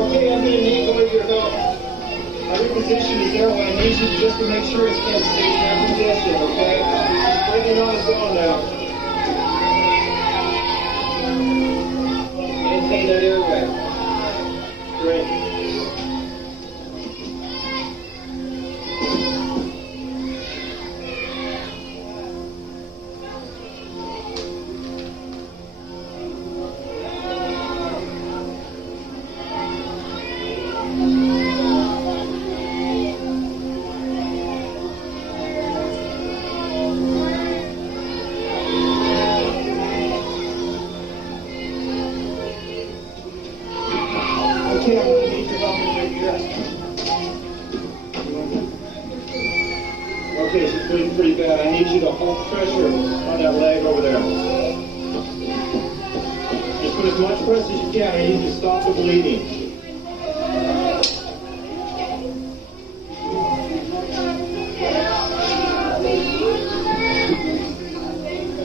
Okay, I'm gonna need to leave your help. My reposition is there when I need you just to make sure it's in stationary position, okay? Bring it on its own now. Maintain that airway. Great. Okay, I'm gonna need your help right here. Okay, she's bleeding pretty bad. I need you to hold pressure on that leg over there. Put as much press as you can. I need to stop the bleeding.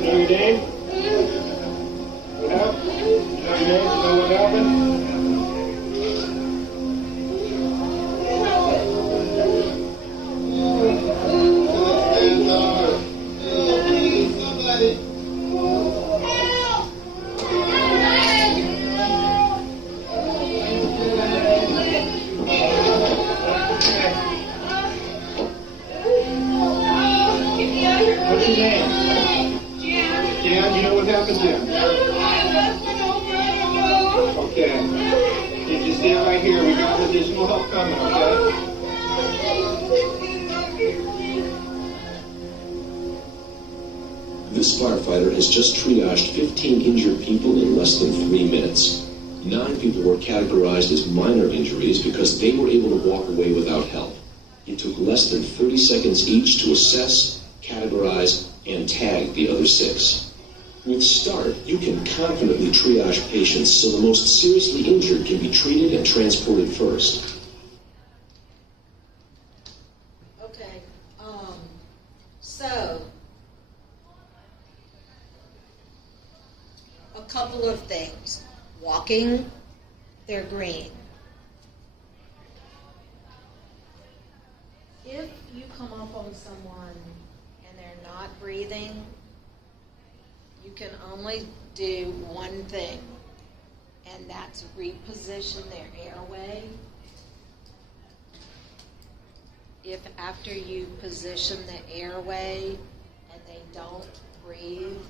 Know your name? What happened? Know your name? Know what happened? What's your name? Jan, you know what happened, Jan? Okay. You just stand right here. We got additional help coming, okay? This firefighter has just triaged 15 injured people in less than 3 minutes. 9 people were categorized as minor injuries because they were able to walk away without help. It took less than 30 seconds each to assess, categorize, and tag the other 6. With START, you can confidently triage patients so the most seriously injured can be treated and transported first. Okay, so, a couple of things. Walking, they're green. If you come up on someone and they're not breathing, you can only do one thing, and that's reposition their airway. If after you position the airway and they don't breathe,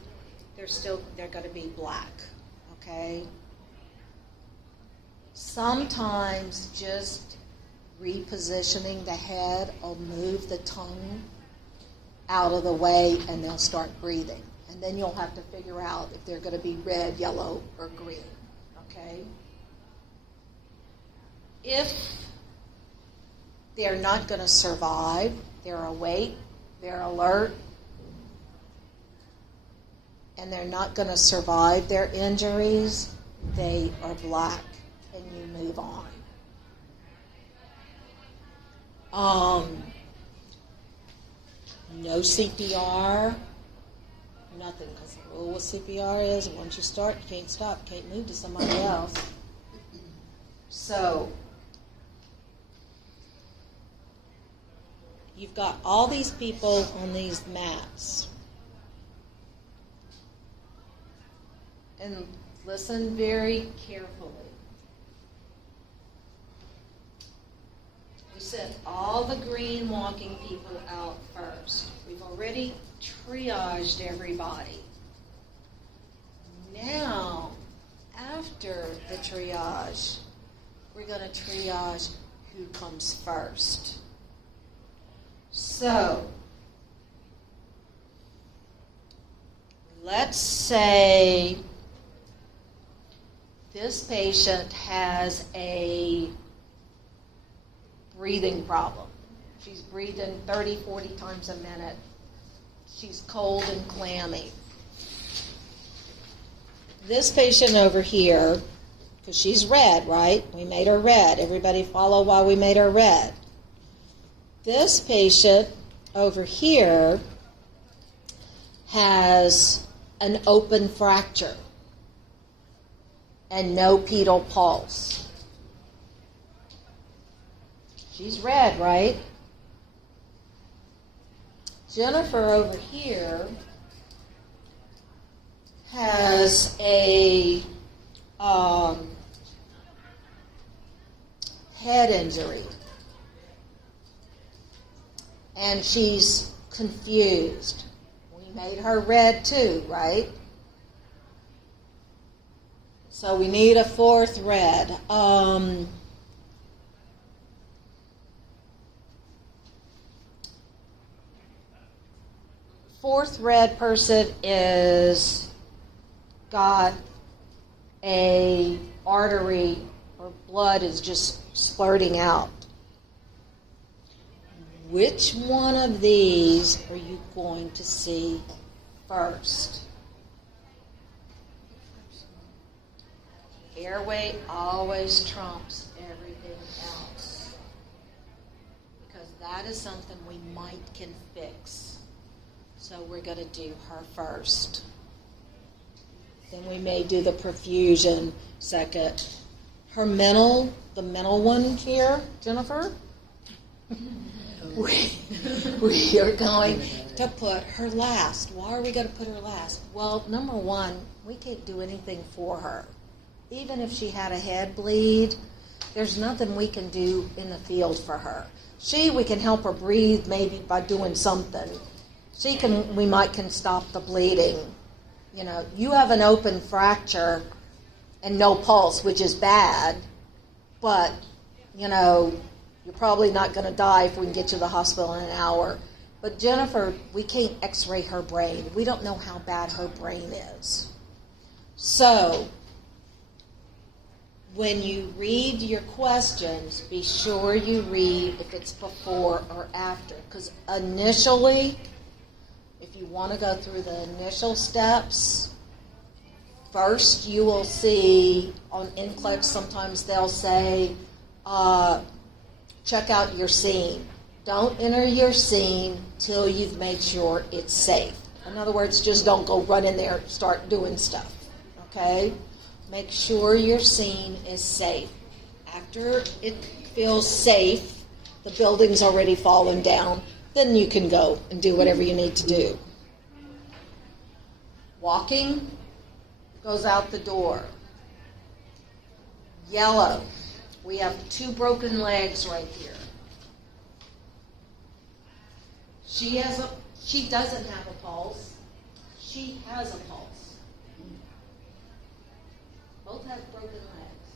they're going to be black, okay? Sometimes just repositioning the head will move the tongue out of the way and they'll start breathing. And then you'll have to figure out if they're going to be red, yellow, or green, okay? If they're not going to survive, they're awake, they're alert, and they're not going to survive their injuries, they are black, and you move on. No CPR, nothing, because the rule with CPR is once you start, you can't stop, you can't move to somebody else. So, you've got all these people on these mats. And listen very carefully. We sent all the green walking people out first. We've already triaged everybody. Now, after the triage, we're going to triage who comes first. So, let's say this patient has a breathing problem. She's breathing 30, 40 times a minute. She's cold and clammy. This patient over here, because she's red, right? We made her red. Everybody follow why we made her red. This patient over here has an open fracture and no pedal pulse. She's red, right? Jennifer over here has a head injury. And she's confused. We made her red too, right? So we need a fourth red. Fourth red person is got a artery or blood is just splurting out. Which one of these are you going to see first? airway always trumps everything else. Because that is something we can fix. So we're going to do her first. Then we may do the perfusion second. The mental one here, Jennifer, we are going to put her last. Why are we going to put her last? Well, number one, we can't do anything for her. Even if she had a head bleed, there's nothing we can do in the field for her. We can help her breathe maybe by doing something. We might can stop the bleeding. You know, you have an open fracture and no pulse, which is bad, but, you know, you're probably not going to die if we can get you to the hospital in an hour. But Jennifer, we can't x-ray her brain. We don't know how bad her brain is. So, when you read your questions, be sure you read if it's before or after. Because initially, if you want to go through the initial steps, first you will see on NCLEX, sometimes they'll say, check out your scene. Don't enter your scene till you've made sure it's safe. In other words, just don't go run in there and start doing stuff, okay? Make sure your scene is safe. After it feels safe, the building's already fallen down, then you can go and do whatever you need to do. Walking goes out the door. Yellow. We have 2 broken legs right here. She doesn't have a pulse. She has a pulse. Both have broken legs.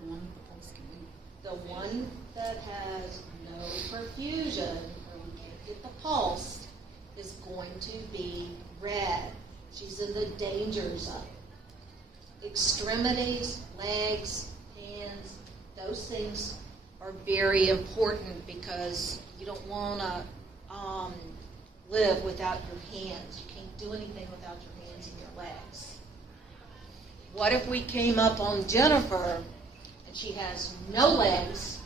The one with the pulse can move. The one that has no perfusion, or we can't get the pulse, is going to be red. She's in the danger zone. Extremities, legs, hands, those things are very important because you don't want to live without your hands. You can't do anything without your hands and your legs. What if we came up on Jennifer and she has no legs,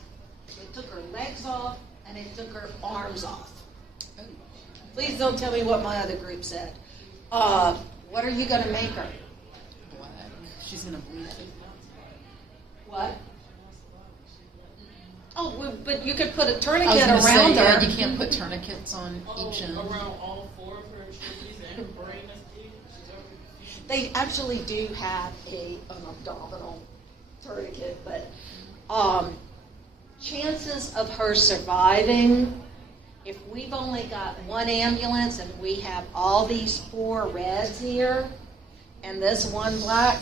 it took her legs off, and it took her arms off? Please don't tell me what my other group said. What are you going to make her? Black. She's going to bleed. What? Oh, well, but you could put a I was tourniquet gonna say, around yeah, her. you can't put tourniquets on each end. Around all 4 of her extremities and her brain is big. She's already. They actually do have an abdominal tourniquet, but chances of her surviving, if we've only got 1 ambulance and we have all these 4 reds here and this 1 black,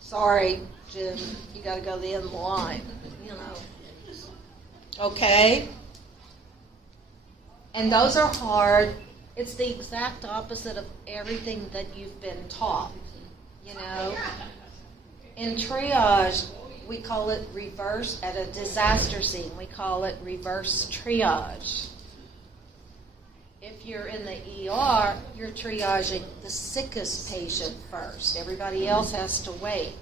sorry, Jim, you got to go to the end of the line, you know. Okay? And those are hard. It's the exact opposite of everything that you've been taught, you know. In triage, we call it reverse, at a disaster scene, we call it reverse triage. If you're in the ER, you're triaging the sickest patient first. Everybody else has to wait.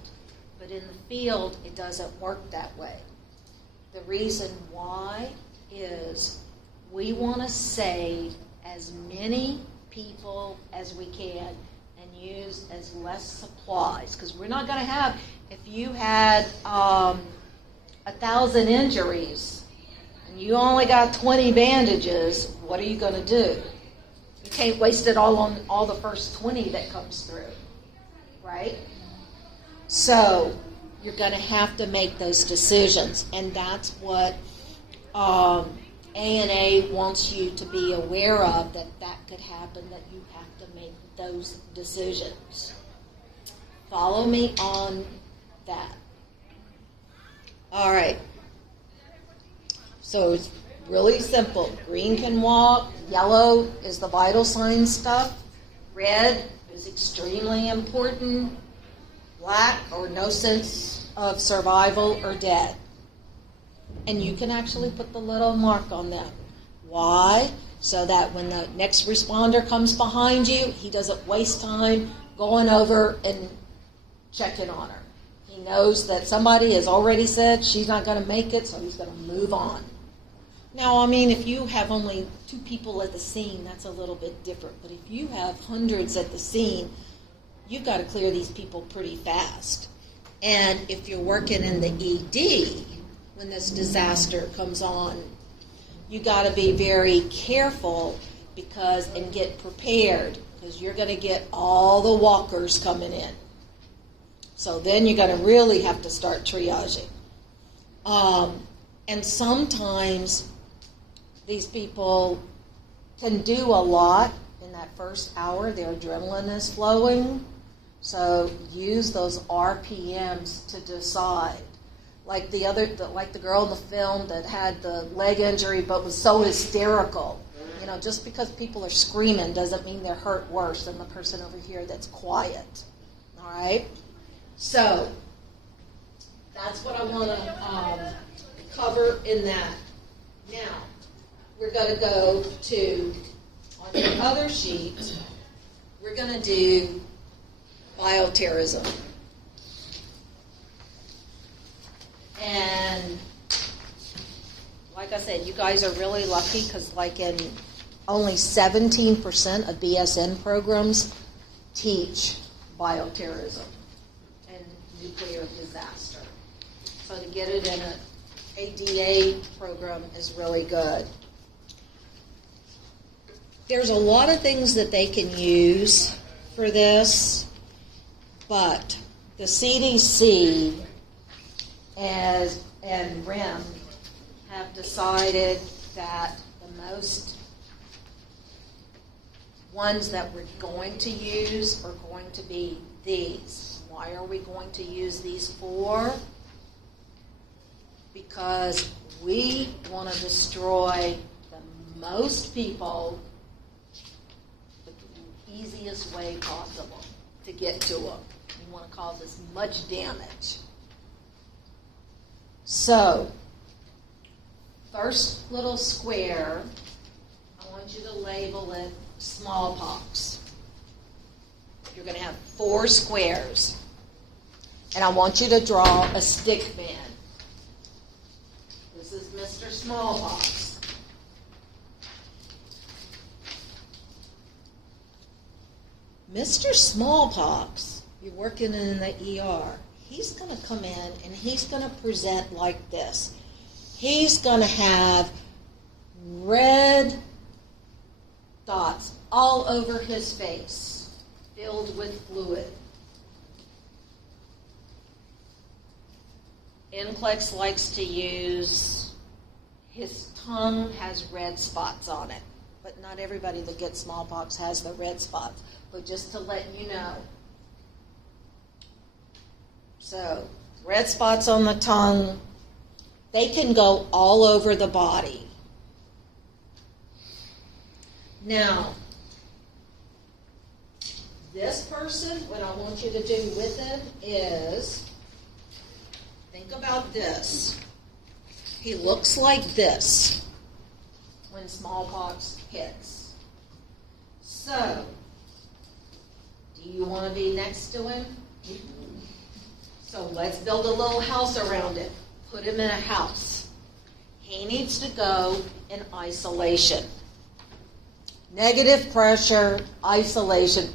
But in the field, it doesn't work that way. The reason why is we want to save as many people as we can and use as less supplies. Because we're not going to have, if you had 1,000 injuries and you only got 20 bandages, what are you going to do? You can't waste it all on all the first 20 that comes through, right? So you're going to have to make those decisions, and that's what ANA wants you to be aware of, that could happen, that you have to make those decisions. Follow me on that. All right. So it's really simple. Green can walk. Yellow is the vital sign stuff. Red is extremely important. Black, or no sense of survival or dead. And you can actually put the little mark on them. Why? So that when the next responder comes behind you, he doesn't waste time going over and checking on her. He knows that somebody has already said she's not going to make it, so he's going to move on. Now, I mean, if you have only 2 people at the scene, that's a little bit different. But if you have hundreds at the scene, you've got to clear these people pretty fast. And if you're working in the ED, when this disaster comes on, you got to be very careful and get prepared, because you're going to get all the walkers coming in. So then you're going to really have to start triaging. And sometimes these people can do a lot in that first hour. Their adrenaline is flowing. So use those RPMs to decide. Like the girl in the film that had the leg injury but was so hysterical. You know, just because people are screaming doesn't mean they're hurt worse than the person over here that's quiet. All right? So that's what I want to cover in that. Now, we're going to go to, on the other sheet, we're going to do bioterrorism. And like I said, you guys are really lucky, because like in only 17% of BSN programs teach bioterrorism and nuclear disaster. So to get it in an ADA program is really good. There's a lot of things that they can use for this, but the CDC and RIM have decided that the most ones that we're going to use are going to be these. Why are we going to use these for? Because we want to destroy the most people the easiest way possible to get to them. We want to cause as much damage. So, first little square, I want you to label it smallpox. You're going to have 4 squares. And I want you to draw a stick man. This is Mr. Smallpox. Mr. Smallpox, you're working in the ER. He's going to come in and he's going to present like this. He's going to have red dots all over his face, filled with fluid. NCLEX likes to use, his tongue has red spots on it, but not everybody that gets smallpox has the red spots. But just to let you know. So, red spots on the tongue, they can go all over the body. Now, this person, what I want you to do with it is, think about this. He looks like this when smallpox hits. So, do you want to be next to him? So let's build a little house around him. Put him in a house. He needs to go in isolation. Negative pressure, isolation.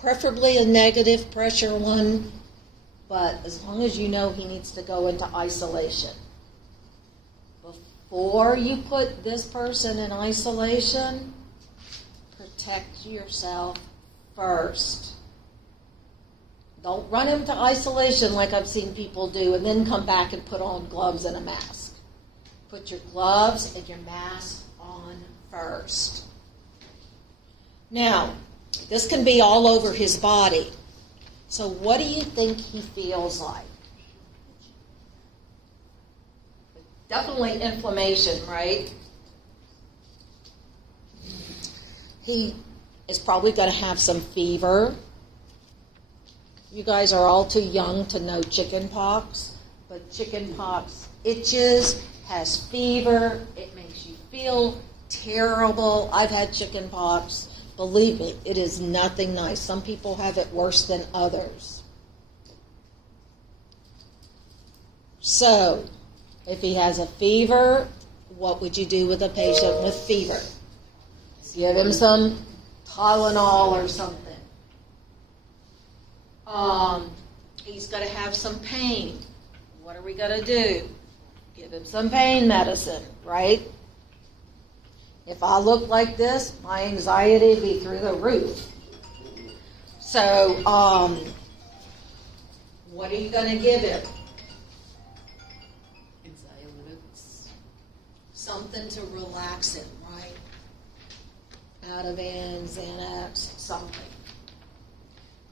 Preferably a negative pressure one, but as long as you know he needs to go into isolation. Before you put this person in isolation, protect yourself first. Don't run him to isolation like I've seen people do and then come back and put on gloves and a mask. Put your gloves and your mask on first. Now, this can be all over his body. So what do you think he feels like? Definitely inflammation, right? He is probably going to have some fever. You guys are all too young to know chicken pox, but chicken pox itches, has fever, it makes you feel terrible. I've had chicken pox. Believe me, it is nothing nice. Some people have it worse than others. So, if he has a fever, what would you do with a patient with fever? Give him some Tylenol or something. He's going to have some pain. What are we going to do? Give him some pain medicine, right? If I look like this, my anxiety would be through the roof. So, what are you going to give him? Anxiolytics. Something to relax him, right? Ativan, Xanax, something.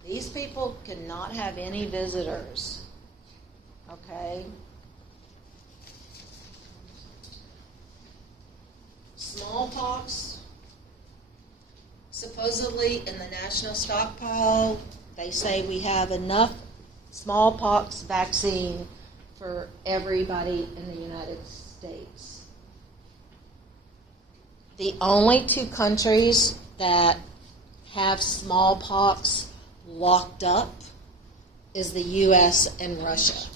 These people cannot have any visitors. Okay? Smallpox, supposedly in the national stockpile, they say we have enough smallpox vaccine for everybody in the United States. The only two countries that have smallpox locked up is the U.S. and Russia.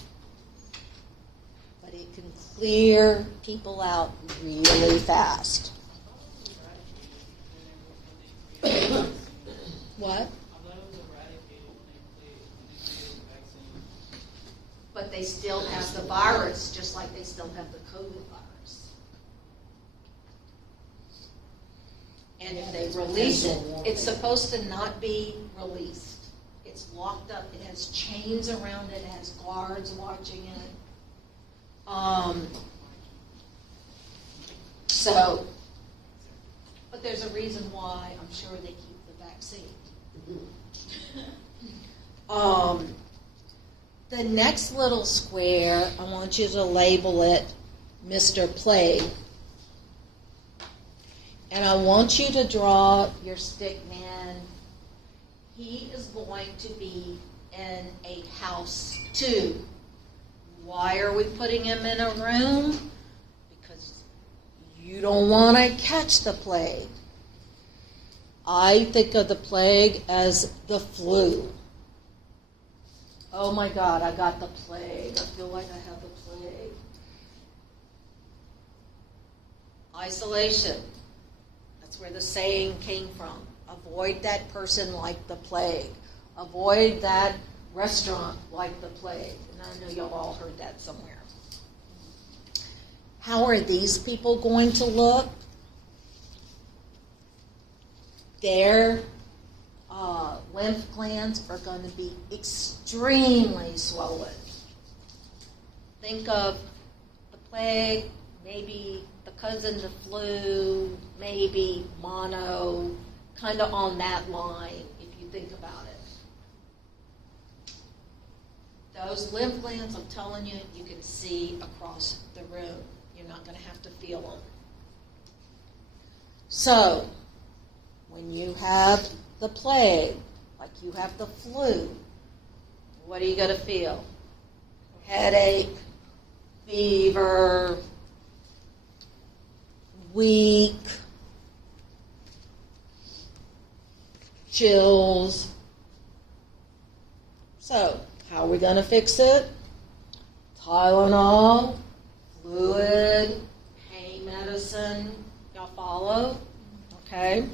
But it can clear people out really fast. What? But they still have the virus, just like they still have the COVID virus. And if they release it, it's supposed to not be released. It's locked up. It has chains around it. It has guards watching it. But there's a reason why I'm sure they keep the vaccine. The next little square, I want you to label it Mr. Plague. And I want you to draw your stick man. He is going to be in a house too. Why are we putting him in a room? Because you don't want to catch the plague. I think of the plague as the flu. Oh my God, I got the plague. I feel like I have the plague. Isolation. That's where the saying came from. Avoid that person like the plague. Avoid that restaurant like the plague. And I know y'all all heard that somewhere. How are these people going to look? Their lymph glands are going to be extremely swollen. Think of the plague, maybe the cousin to flu, maybe mono, kind of on that line if you think about it. Those lymph glands, I'm telling you, you can see across the room. You're not going to have to feel them. So, when you have the plague, like you have the flu, what are you going to feel? Headache, fever, weak, chills. So, how are we going to fix it? Tylenol, fluid, pain medicine. Y'all follow? Okay.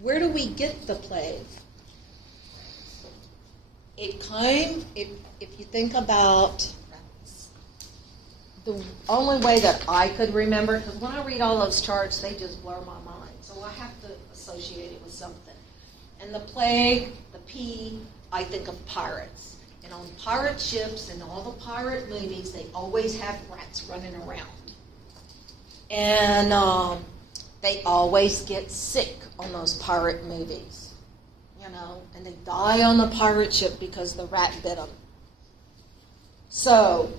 Where do we get the plague? It came, if you think about, the only way that I could remember, because when I read all those charts, they just blur my mind. So I have to associate it with something. And the plague, the P, I think of pirates. And on pirate ships and all the pirate movies, they always have rats running around. And they always get sick on those pirate movies, and they die on the pirate ship because the rat bit them. So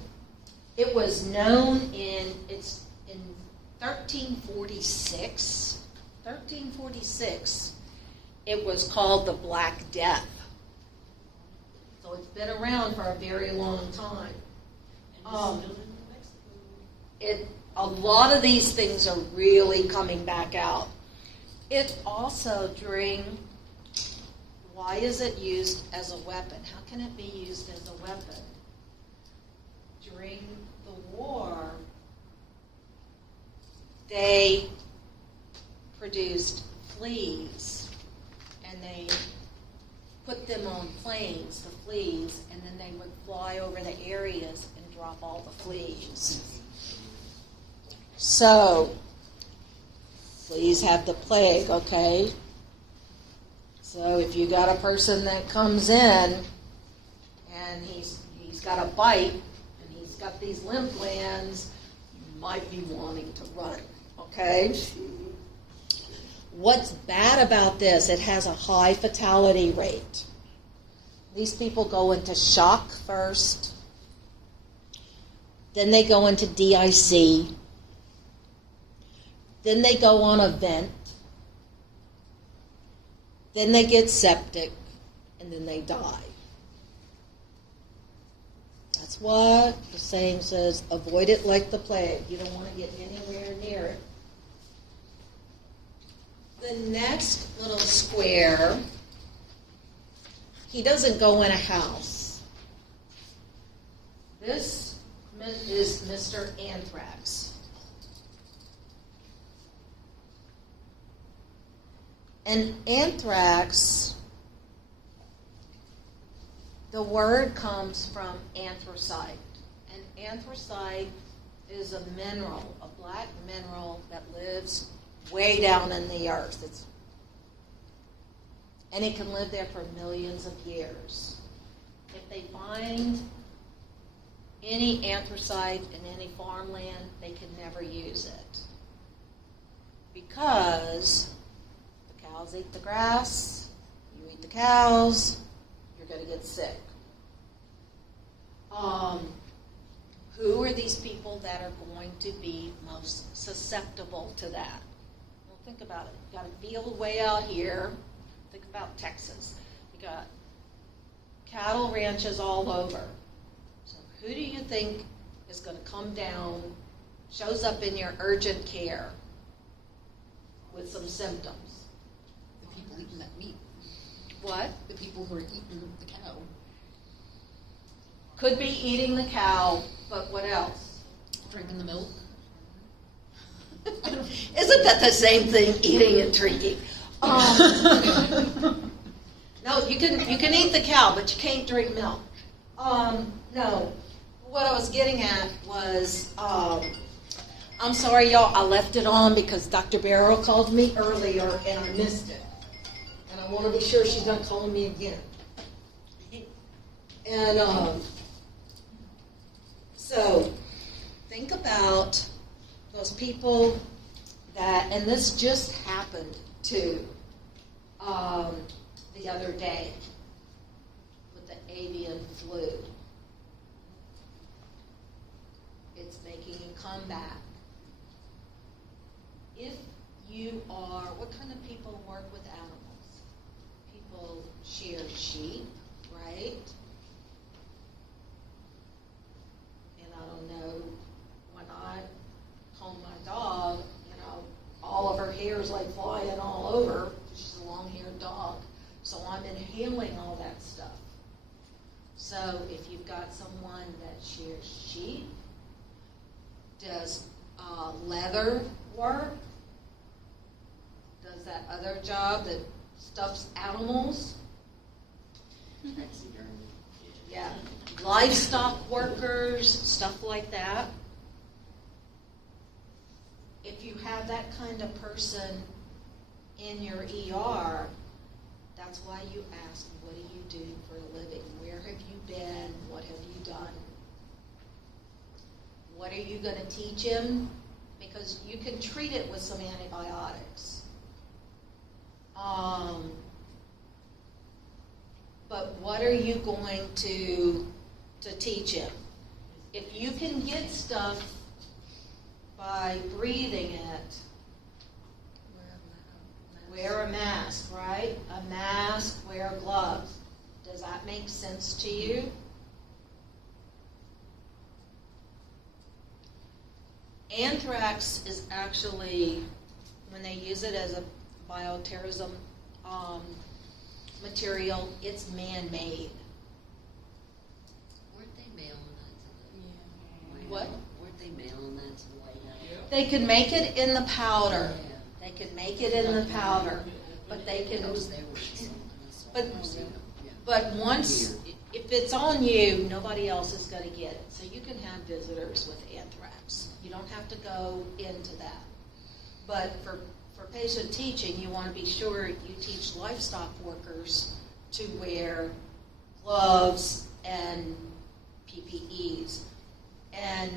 it was known in 1346. 1346, it was called the Black Death. So it's been around for a very long time. A lot of these things are really coming back out. It's also why is it used as a weapon? How can it be used as a weapon? during the war, they produced fleas, and they put them on planes, the fleas, and then they would fly over the areas and drop all the fleas. So, fleas have the plague, okay? So if you got a person that comes in and he's got a bite and he's got these lymph glands, you might be wanting to run, okay? What's bad about this? It has a high fatality rate. These people go into shock first, then they go into DIC, then they go on a vent, then they get septic, and then they die. That's why the saying says, avoid it like the plague. You don't want to get anywhere near it. The next little square, he doesn't go in a house. This is Mr. Anthrax. And anthrax, the word comes from anthracite. And anthracite is a mineral, a black mineral that lives way down in the earth. And it can live there for millions of years. If they find any anthracite in any farmland, they can never use it. Because the cows eat the grass, you eat the cows, you're going to get sick. Who are these people that are going to be most susceptible to that? Well, think about it. You've got a field way out here. Think about Texas. You got cattle ranches all over. So who do you think is going to come down, shows up in your urgent care with some symptoms? The people eating that meat. What? The people who are eating the cow. Could be eating the cow, but what else? Drinking the milk. Isn't that the same thing, eating and drinking? No, you can eat the cow, but you can't drink milk. No, what I was getting at was, I'm sorry, y'all, I left it on because Dr. Barrow called me earlier and I missed it. And I want to be sure she's not calling me again. And so think about those people that, and this just happened to the other day with the avian flu. It's making a comeback. If you are, what kind of people work with animals? People shear sheep, right? And I don't know, when I comb my dog, all of her hair is like flying all over. She's a long-haired dog. So I'm inhaling all that stuff. So if you've got someone that shears sheep, does leather work, does that other job that stuffs animals, yeah, livestock workers, stuff like that. If you have that kind of person in your ER, that's why you ask, what do you do for a living? Where have you been? What have you done? What are you going to teach him? Because you can treat it with some antibiotics. But what are you going to teach him? If you can get stuff by breathing it, wear a mask, right? A mask, wear gloves. Does that make sense to you? Anthrax is actually, when they use it as a bioterrorism material, it's man-made. Weren't they male They could make it in the powder. They could make it in the powder, but they can. But once, if it's on you, nobody else is going to get it. So you can have visitors with anthrax. You don't have to go into that. But for patient teaching, you want to be sure you teach livestock workers to wear gloves and PPEs. And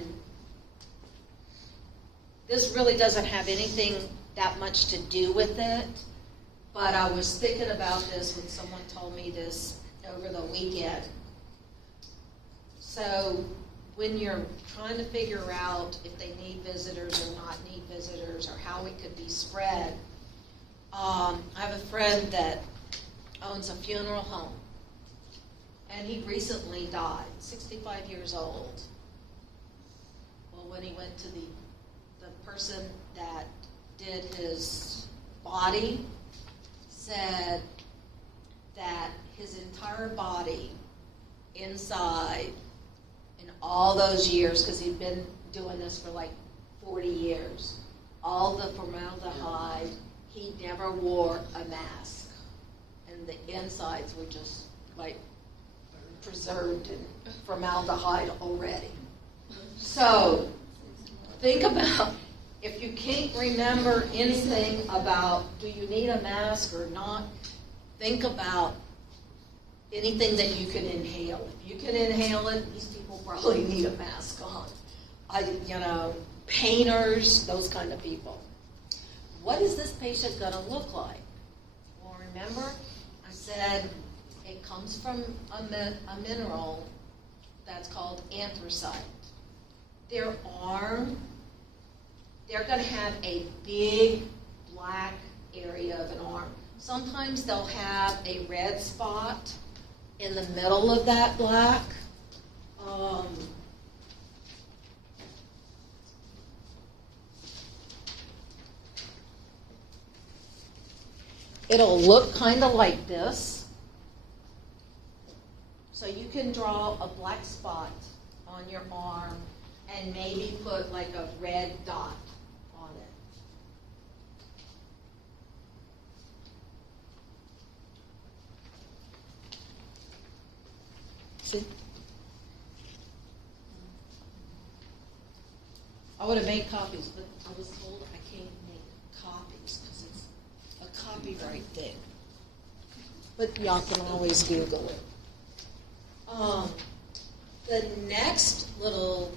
this really doesn't have anything that much to do with it, but I was thinking about this when someone told me this over the weekend. So when you're trying to figure out if they need visitors or not need visitors or how it could be spread, I have a friend that owns a funeral home, and he recently died, 65 years old. Well, when he went to the person that did his body said that his entire body inside in all those years, because he'd been doing this for like 40 years, all the formaldehyde, he never wore a mask. And the insides were just like preserved in formaldehyde already. So think about, if you can't remember anything about do you need a mask or not, think about anything that you can inhale. If you can inhale it, these people probably need a mask on. Painters, those kind of people. What is this patient going to look like? Well, remember, I said it comes from a mineral that's called anthracite. Their arm, they're going to have a big black area of an arm. Sometimes they'll have a red spot in the middle of that black. It'll look kind of like this. So you can draw a black spot on your arm and maybe put like a red dot on it. See? I would have made copies, but I was told I can't make copies because it's a copyright thing. But y'all can always Google it. The next little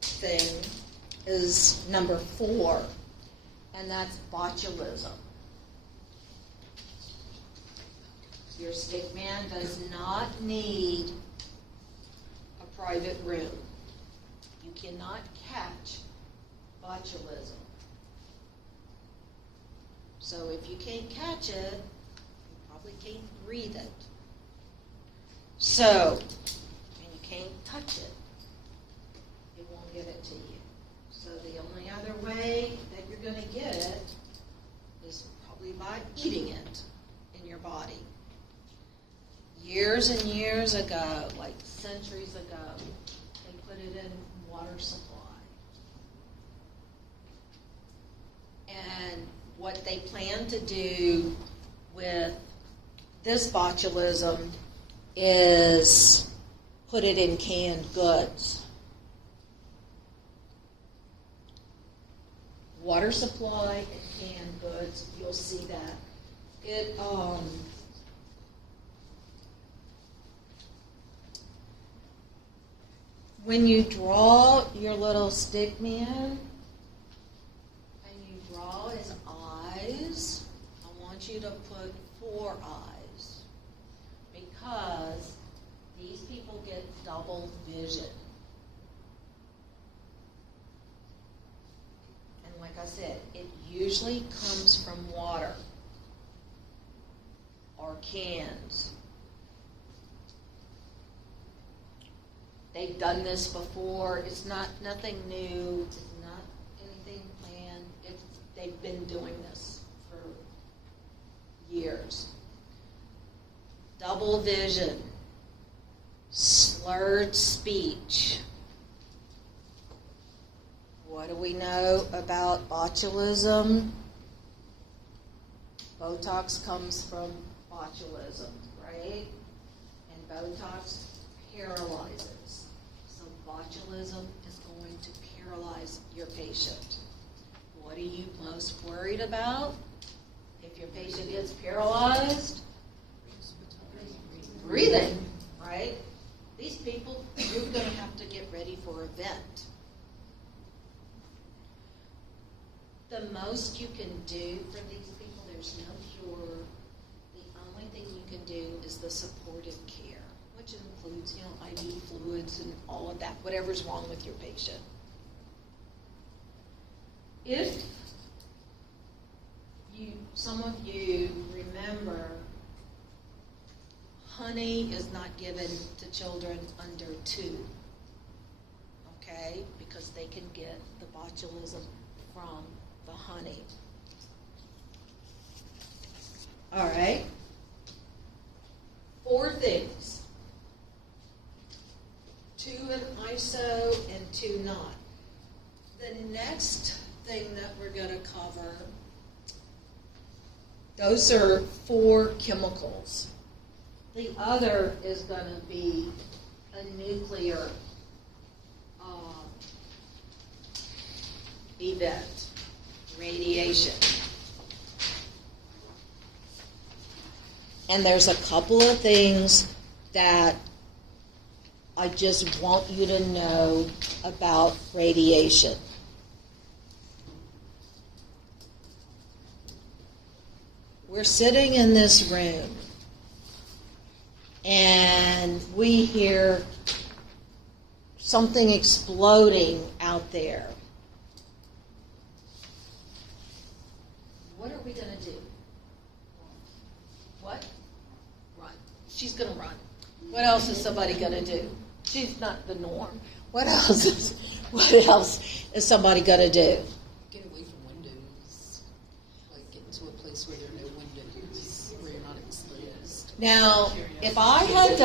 thing is number 4, and that's botulism. Your stick man does not need a private room. You cannot catch botulism. So if you can't catch it, you probably can't breathe it. So, and you can't touch it, it won't give it to you. So the only other way that you're going to get it is probably by eating it in your body. Years and years ago, like centuries ago, they put it in water supply. And what they plan to do with this botulism is put it in canned goods. Water supply and canned goods, you'll see that. It when you draw your little stick man and you draw his eyes, I want you to put 4 eyes, because these people get double vision. And like I said, it usually comes from water or cans. They've done this before. It's not nothing new. It's not anything planned. They've been doing this for years. Double vision, slurred speech, What do we know about botulism? Botox comes from botulism, right? And Botox paralyzes. So botulism is going to paralyze your patient. What are you most worried about? If your patient gets paralyzed, breathing, right? These people, you're going to have to get ready for a vent. The most you can do for these people, there's no cure. The only thing you can do is the supportive care, which includes, IV fluids and all of that, whatever's wrong with your patient. If some of you remember, honey is not given to children under 2, okay? Because they can get the botulism from the honey. All right. 4 things. 2 in ISO and 2 not. The next thing that we're going to cover, those are 4 chemicals. The other is going to be a nuclear event, radiation. And there's a couple of things that I just want you to know about radiation. We're sitting in this room and we hear something exploding out there. What are we going to do? What? Run. She's going to run. What else is somebody going to do? She's not the norm. What else is somebody going to do? Get away from windows. Like get into a place where there are no windows, where you're not exposed. Now, if I had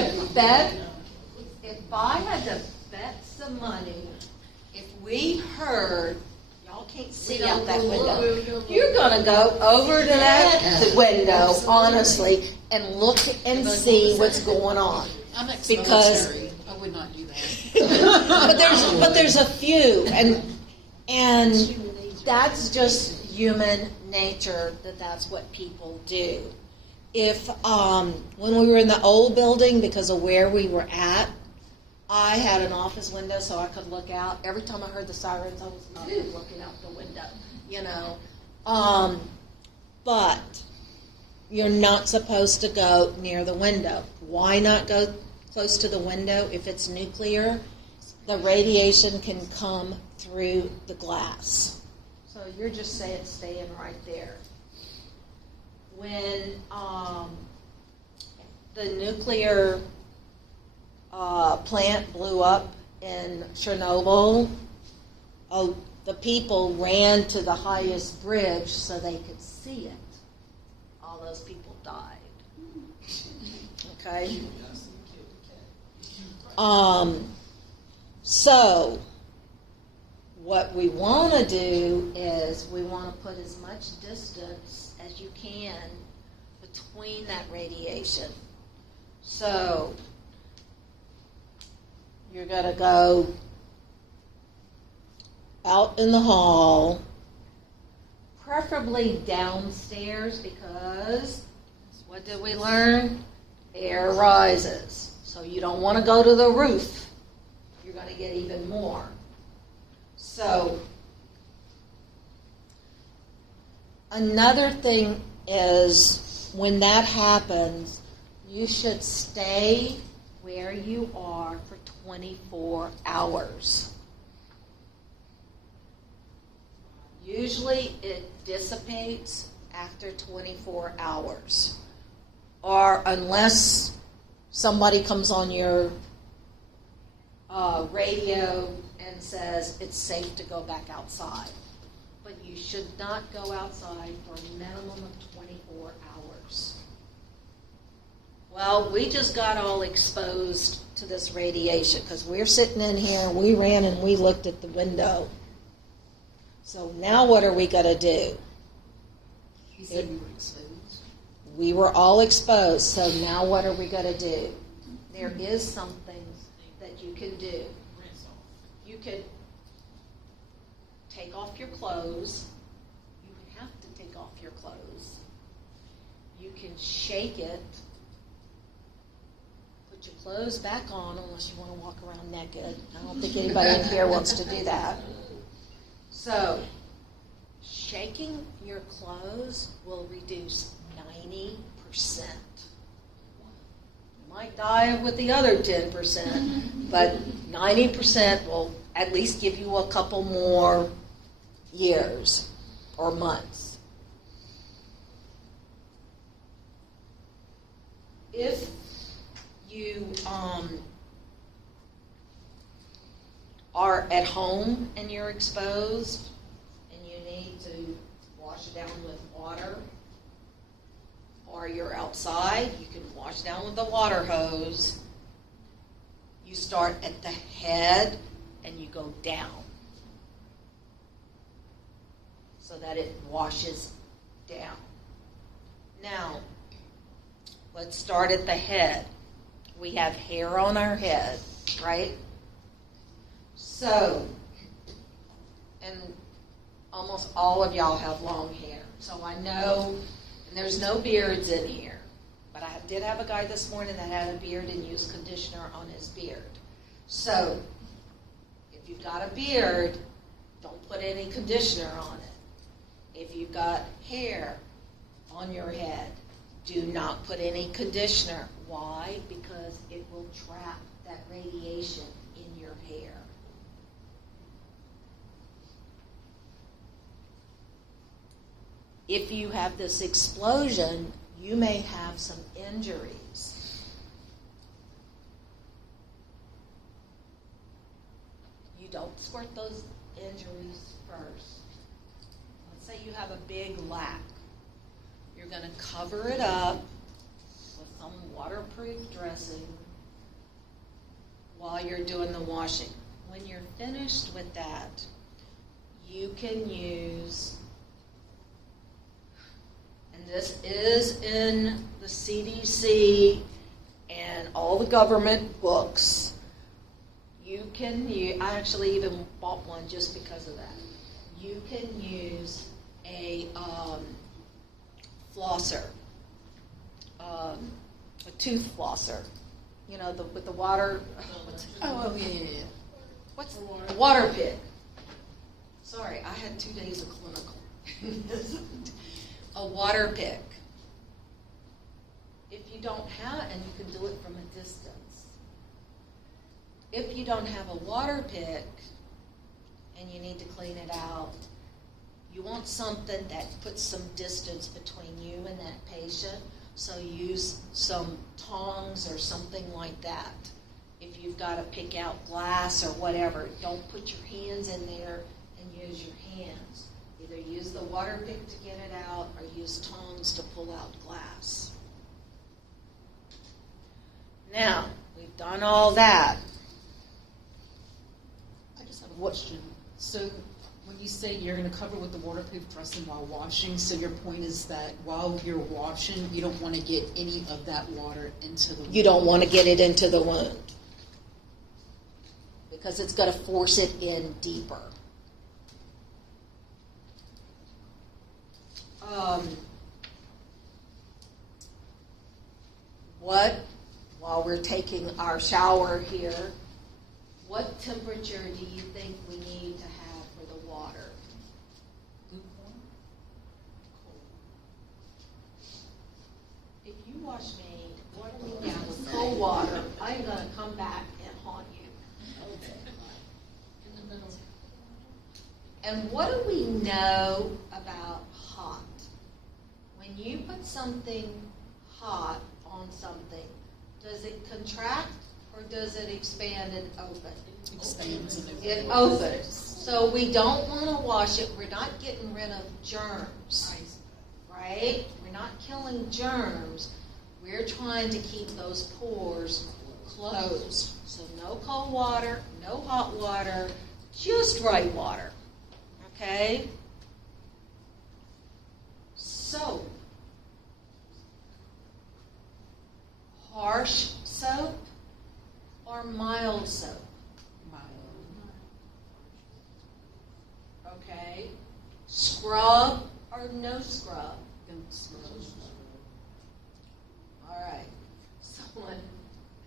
to bet some money, if we heard, y'all can't see out that window, you're going to go over to that window, honestly, and look and see what's going on. I'm ex-military. I would not do that. but there's a few, and that's just human nature. That's what people do. If when we were in the old building, because of where we were at, I had an office window so I could look out. Every time I heard the sirens, I was looking out the window. But you're not supposed to go near the window. Why not go close to the window? If it's nuclear, the radiation can come through the glass. So you're just staying right there. When the nuclear plant blew up in Chernobyl, the people ran to the highest bridge so they could see it. All those people died. Okay? So, what we want to do is we want to put as much distance as you can between that radiation. So, you're going to go out in the hall, preferably downstairs, because what did we learn? Air rises. So you don't want to go to the roof. You're going to get even more. So another thing is when that happens, you should stay where you are for 24 hours. Usually it dissipates after 24 hours. Or unless somebody comes on your radio and says it's safe to go back outside. But you should not go outside for a minimum of 24 hours. Well, we just got all exposed to this radiation because we're sitting in here and we ran and we looked at the window. So now what are we gonna do? You said you were exposed. We were all exposed, so now what are we gonna do? There is something that you can do. Rinse off. You could take off your clothes. You have to take off your clothes. You can shake it. Put your clothes back on unless you want to walk around naked. I don't think anybody in here wants to do that. So, shaking your clothes will reduce 90%. You might die with the other 10%, but 90% will at least give you a couple more years or months. If you are at home and you're exposed and you need to wash down with water, or you're outside, you can wash down with the water hose. You start at the head and you go down so that it washes down. Now, let's start at the head. We have hair on our head, right? So, and almost all of y'all have long hair. So I know, and there's no beards in here, but I did have a guy this morning that had a beard and used conditioner on his beard. So, if you've got a beard, don't put any conditioner on it. If you've got hair on your head, do not put any conditioner. Why? Because it will trap that radiation in your hair. If you have this explosion, you may have some injuries. You don't squirt those injuries first. Let's say you have a big lack. You're going to cover it up with some waterproof dressing while you're doing the washing. When you're finished with that, you can use, and this is in the CDC and all the government books, you can use, I actually even bought one just because of that. You can use a flosser, a tooth flosser, you know, with the water. Yeah. What's a water pick? Sorry, I had 2 days of clinical. A water pick. If you don't have, and you can do it from a distance. If you don't have a water pick and you need to clean it out, you want something that puts some distance between you and that patient. So use some tongs or something like that. If you've got to pick out glass or whatever, don't put your hands in there and use your hands. Either use the water pick to get it out or use tongs to pull out glass. Now, we've done all that. I just have a question. So when you say you're going to cover with the waterproof dressing while washing, so your point is that while you're washing, you don't want to get any of that water into the wound? You don't want to get it into the wound because it's going to force it in deeper. While we're taking our shower here, what temperature do you think we need to have for the water? Lukewarm? If you wash me, water me down with cold water, I'm going to come back and haunt you. In the middle. And what do we know about hot? When you put something hot on something, does it contract or does it expand and open? Expands and It opens. So we don't want to wash it. We're not getting rid of germs, right? We're not killing germs. We're trying to keep those pores closed. So no cold water, no hot water, just right water. Okay? Soap. Harsh soap or mild soap? Okay. Scrub or no scrub? All right. Someone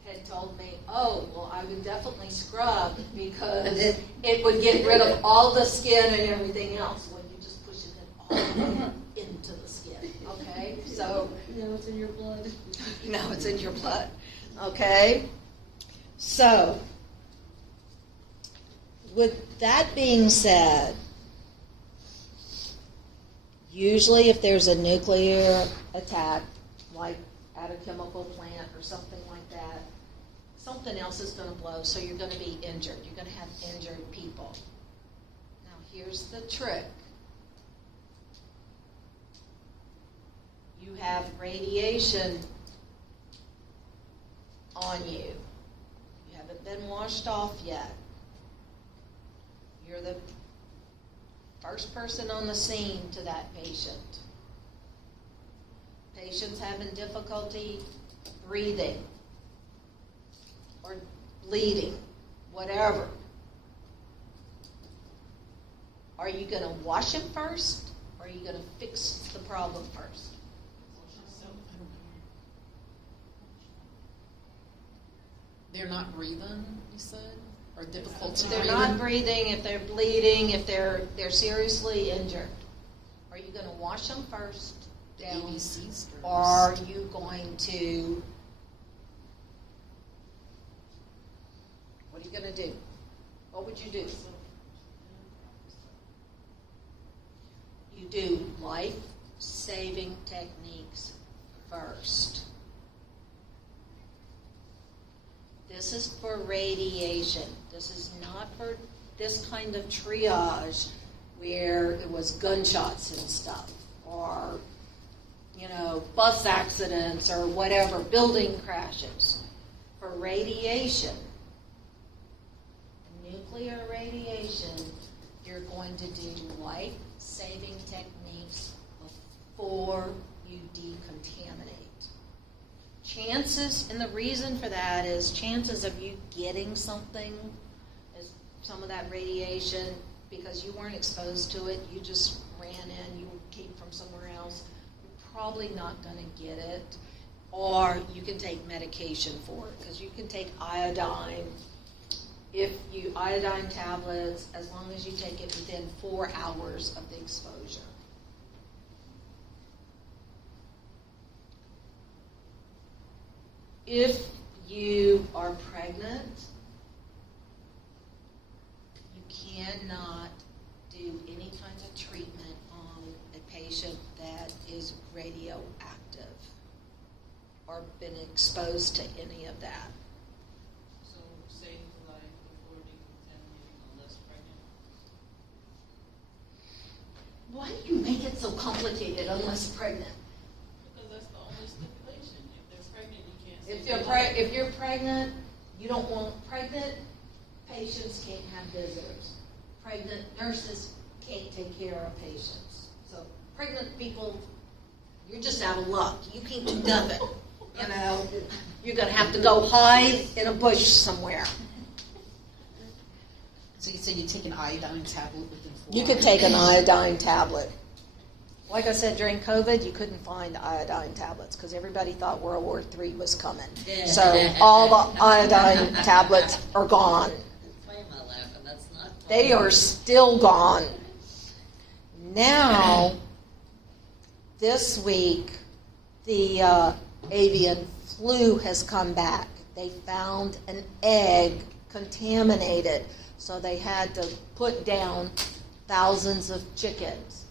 had told me, oh, well, I would definitely scrub because it would get rid of all the skin and everything else when you just push it all into the skin. Okay? So, No, it's in your blood. now it's in your blood. Okay? So, with that being said, usually if there's a nuclear attack, like at a chemical plant or something like that, something else is going to blow, so you're going to be injured. You're going to have injured people. Now, here's the trick. You have radiation on you. You haven't been washed off yet. You're the first person on the scene to that patient. Patient's having difficulty breathing or bleeding, whatever. Are you going to wash him first, or are you going to fix the problem first? They're not breathing, you said? Or difficulty If they're breathing? not breathing, if they're bleeding, if they're seriously injured, are you going to wash them first down, ABC strips. or are you going to? What are you going to do? What would you do? You do life-saving techniques first. This is for radiation. This is not for this kind of triage where it was gunshots and stuff, or, bus accidents or whatever, building crashes. For radiation, nuclear radiation, you're going to do life-saving techniques before you decontaminate. Chances, and the reason for that is chances of you getting something, is some of that radiation, because you weren't exposed to it, you just ran in, you came from somewhere else, you're probably not going to get it. Or you can take medication for it, because you can take iodine. Iodine tablets, as long as you take it within 4 hours of the exposure. If you are pregnant, you cannot do any kind of treatment on a patient that is radioactive or been exposed to any of that. So save life before decontaminating unless pregnant. Why do you make it so complicated unless pregnant? Because that's the only stipulation. If they're pregnant, you can't If save you're, their life. if you're pregnant, you don't want pregnant patients can't have visitors. Pregnant nurses can't take care of patients. So pregnant people, you're just out of luck. You can't do nothing. You're going to have to go hide in a bush somewhere. So you say you take an iodine tablet within 4 You hours? could take an iodine tablet. Like I said, during COVID, you couldn't find iodine tablets because everybody thought World War III was coming. So all the iodine tablets are gone. Why am I laughing? That's not funny. They are still gone. Now, this week, the avian flu has come back. They found an egg contaminated, so they had to put down thousands of chickens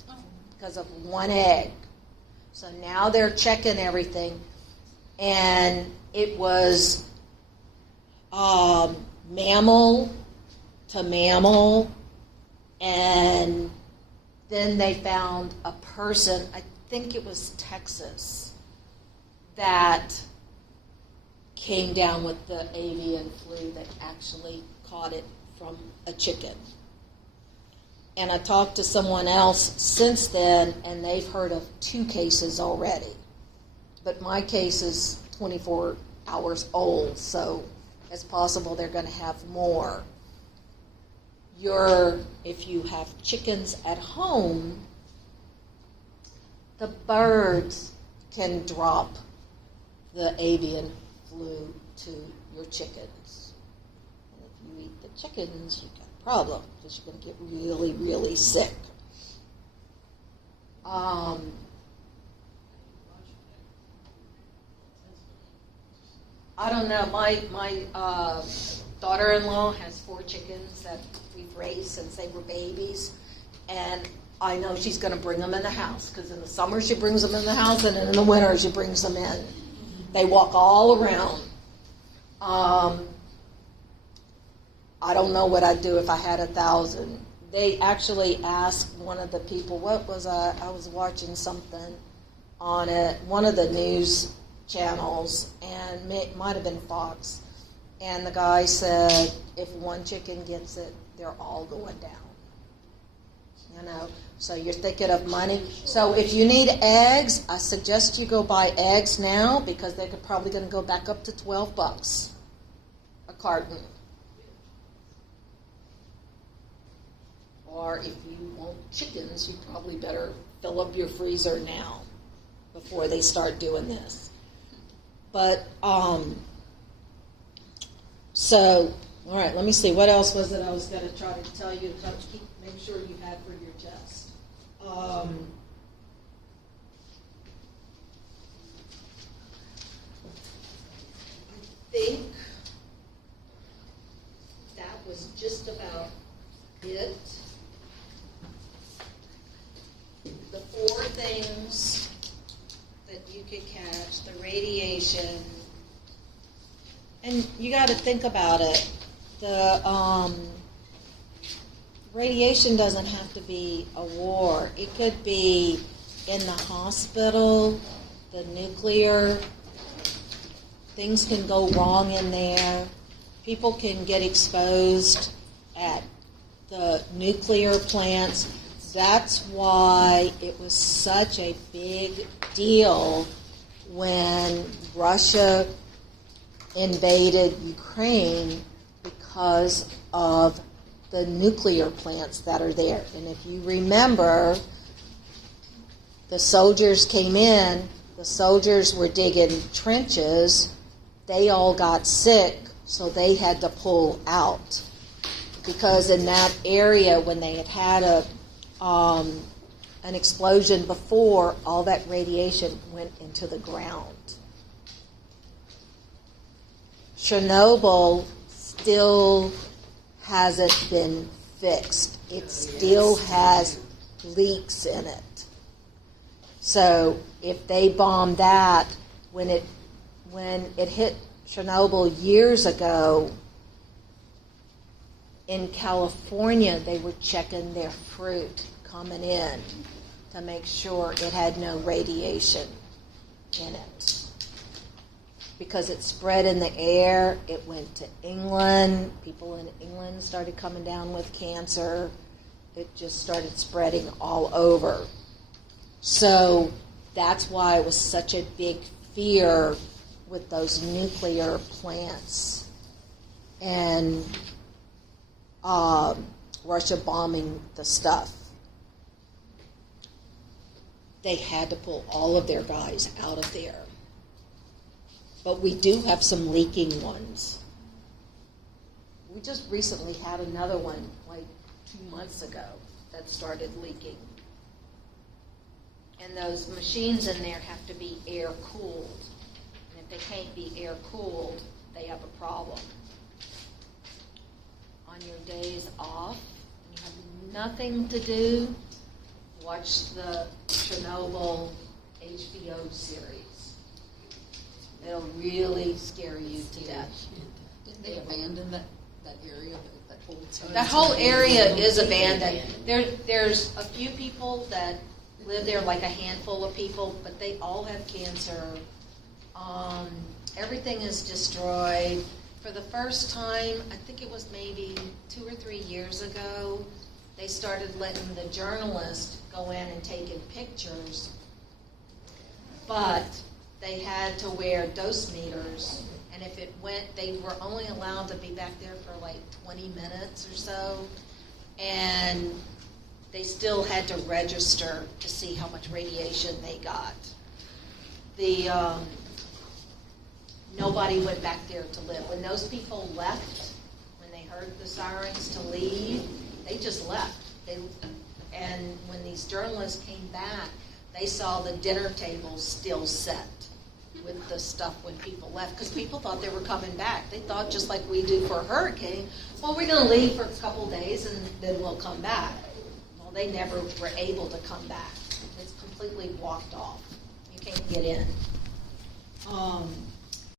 because of one egg. So now they're checking everything, and it was mammal to mammal, and then they found a person, I think it was Texas, that came down with the avian flu that actually caught it from a chicken. And I talked to someone else since then, and they've heard of 2 cases already. But my case is 24 hours old, so it's possible they're going to have more. If you have chickens at home, the birds can drop the avian flu to your chickens. And if you eat the chickens, you've got a problem because you're going to get really, really sick. I don't know. My daughter-in-law has 4 chickens that we've raised since they were babies, and I know she's going to bring them in the house because in the summer she brings them in the house, and in the winter she brings them in. They walk all around. I don't know what I'd do if I had 1,000. They actually asked one of the people, I was watching something on one of the news channels, and it might have been Fox, and the guy said, if one chicken gets it, they're all going down. So you're thinking of money. So if you need eggs, I suggest you go buy eggs now because they're probably going to go back up to $12 a carton. Or if you want chickens, you probably better fill up your freezer now before they start doing this. But, so, all right, let me see. What else was it I was going to try to tell you to make sure you had for your test? I think that was just about it. The 4 things that you could catch, the radiation, and you got to think about it. The radiation doesn't have to be a war. It could be in the hospital, the nuclear. Things can go wrong in there. People can get exposed at the nuclear plants. That's why it was such a big deal when Russia invaded Ukraine because of the nuclear plants that are there. And if you remember, the soldiers came in, the soldiers were digging trenches, they all got sick, so they had to pull out. Because in that area, when they had an explosion before, all that radiation went into the ground. Chernobyl still hasn't been fixed. It still has leaks in it. So if they bombed that, when it hit Chernobyl years ago, in California, they were checking their fruit coming in to make sure it had no radiation in it. Because it spread in the air, it went to England. People in England started coming down with cancer. It just started spreading all over. So that's why it was such a big fear with those nuclear plants and Russia bombing the stuff. They had to pull all of their guys out of there. But we do have some leaking ones. We just recently had another one like 2 months ago that started leaking. And those machines in there have to be air cooled. And if they can't be air cooled, they have a problem. On your days off, and you have nothing to do, watch the Chernobyl HBO series. It'll really scare you to death. Didn't they abandon that area, that whole time? That whole area is abandoned. There's a few people that live there, like a handful of people, but they all have cancer. Everything is destroyed. For the first time, I think it was maybe 2 or 3 years ago, they started letting the journalists go in and taking pictures, but they had to wear dose meters, and if it went, they were only allowed to be back there for like 20 minutes or so, and they still had to register to see how much radiation they got. Nobody went back there to live. When those people left, when they heard the sirens to leave, they just left. And when these journalists came back, they saw the dinner tables still set with the stuff when people left, because people thought they were coming back. They thought, just like we do for a hurricane, well, we're going to leave for a couple days and then we'll come back. Well, they never were able to come back. It's completely blocked off. You can't get in.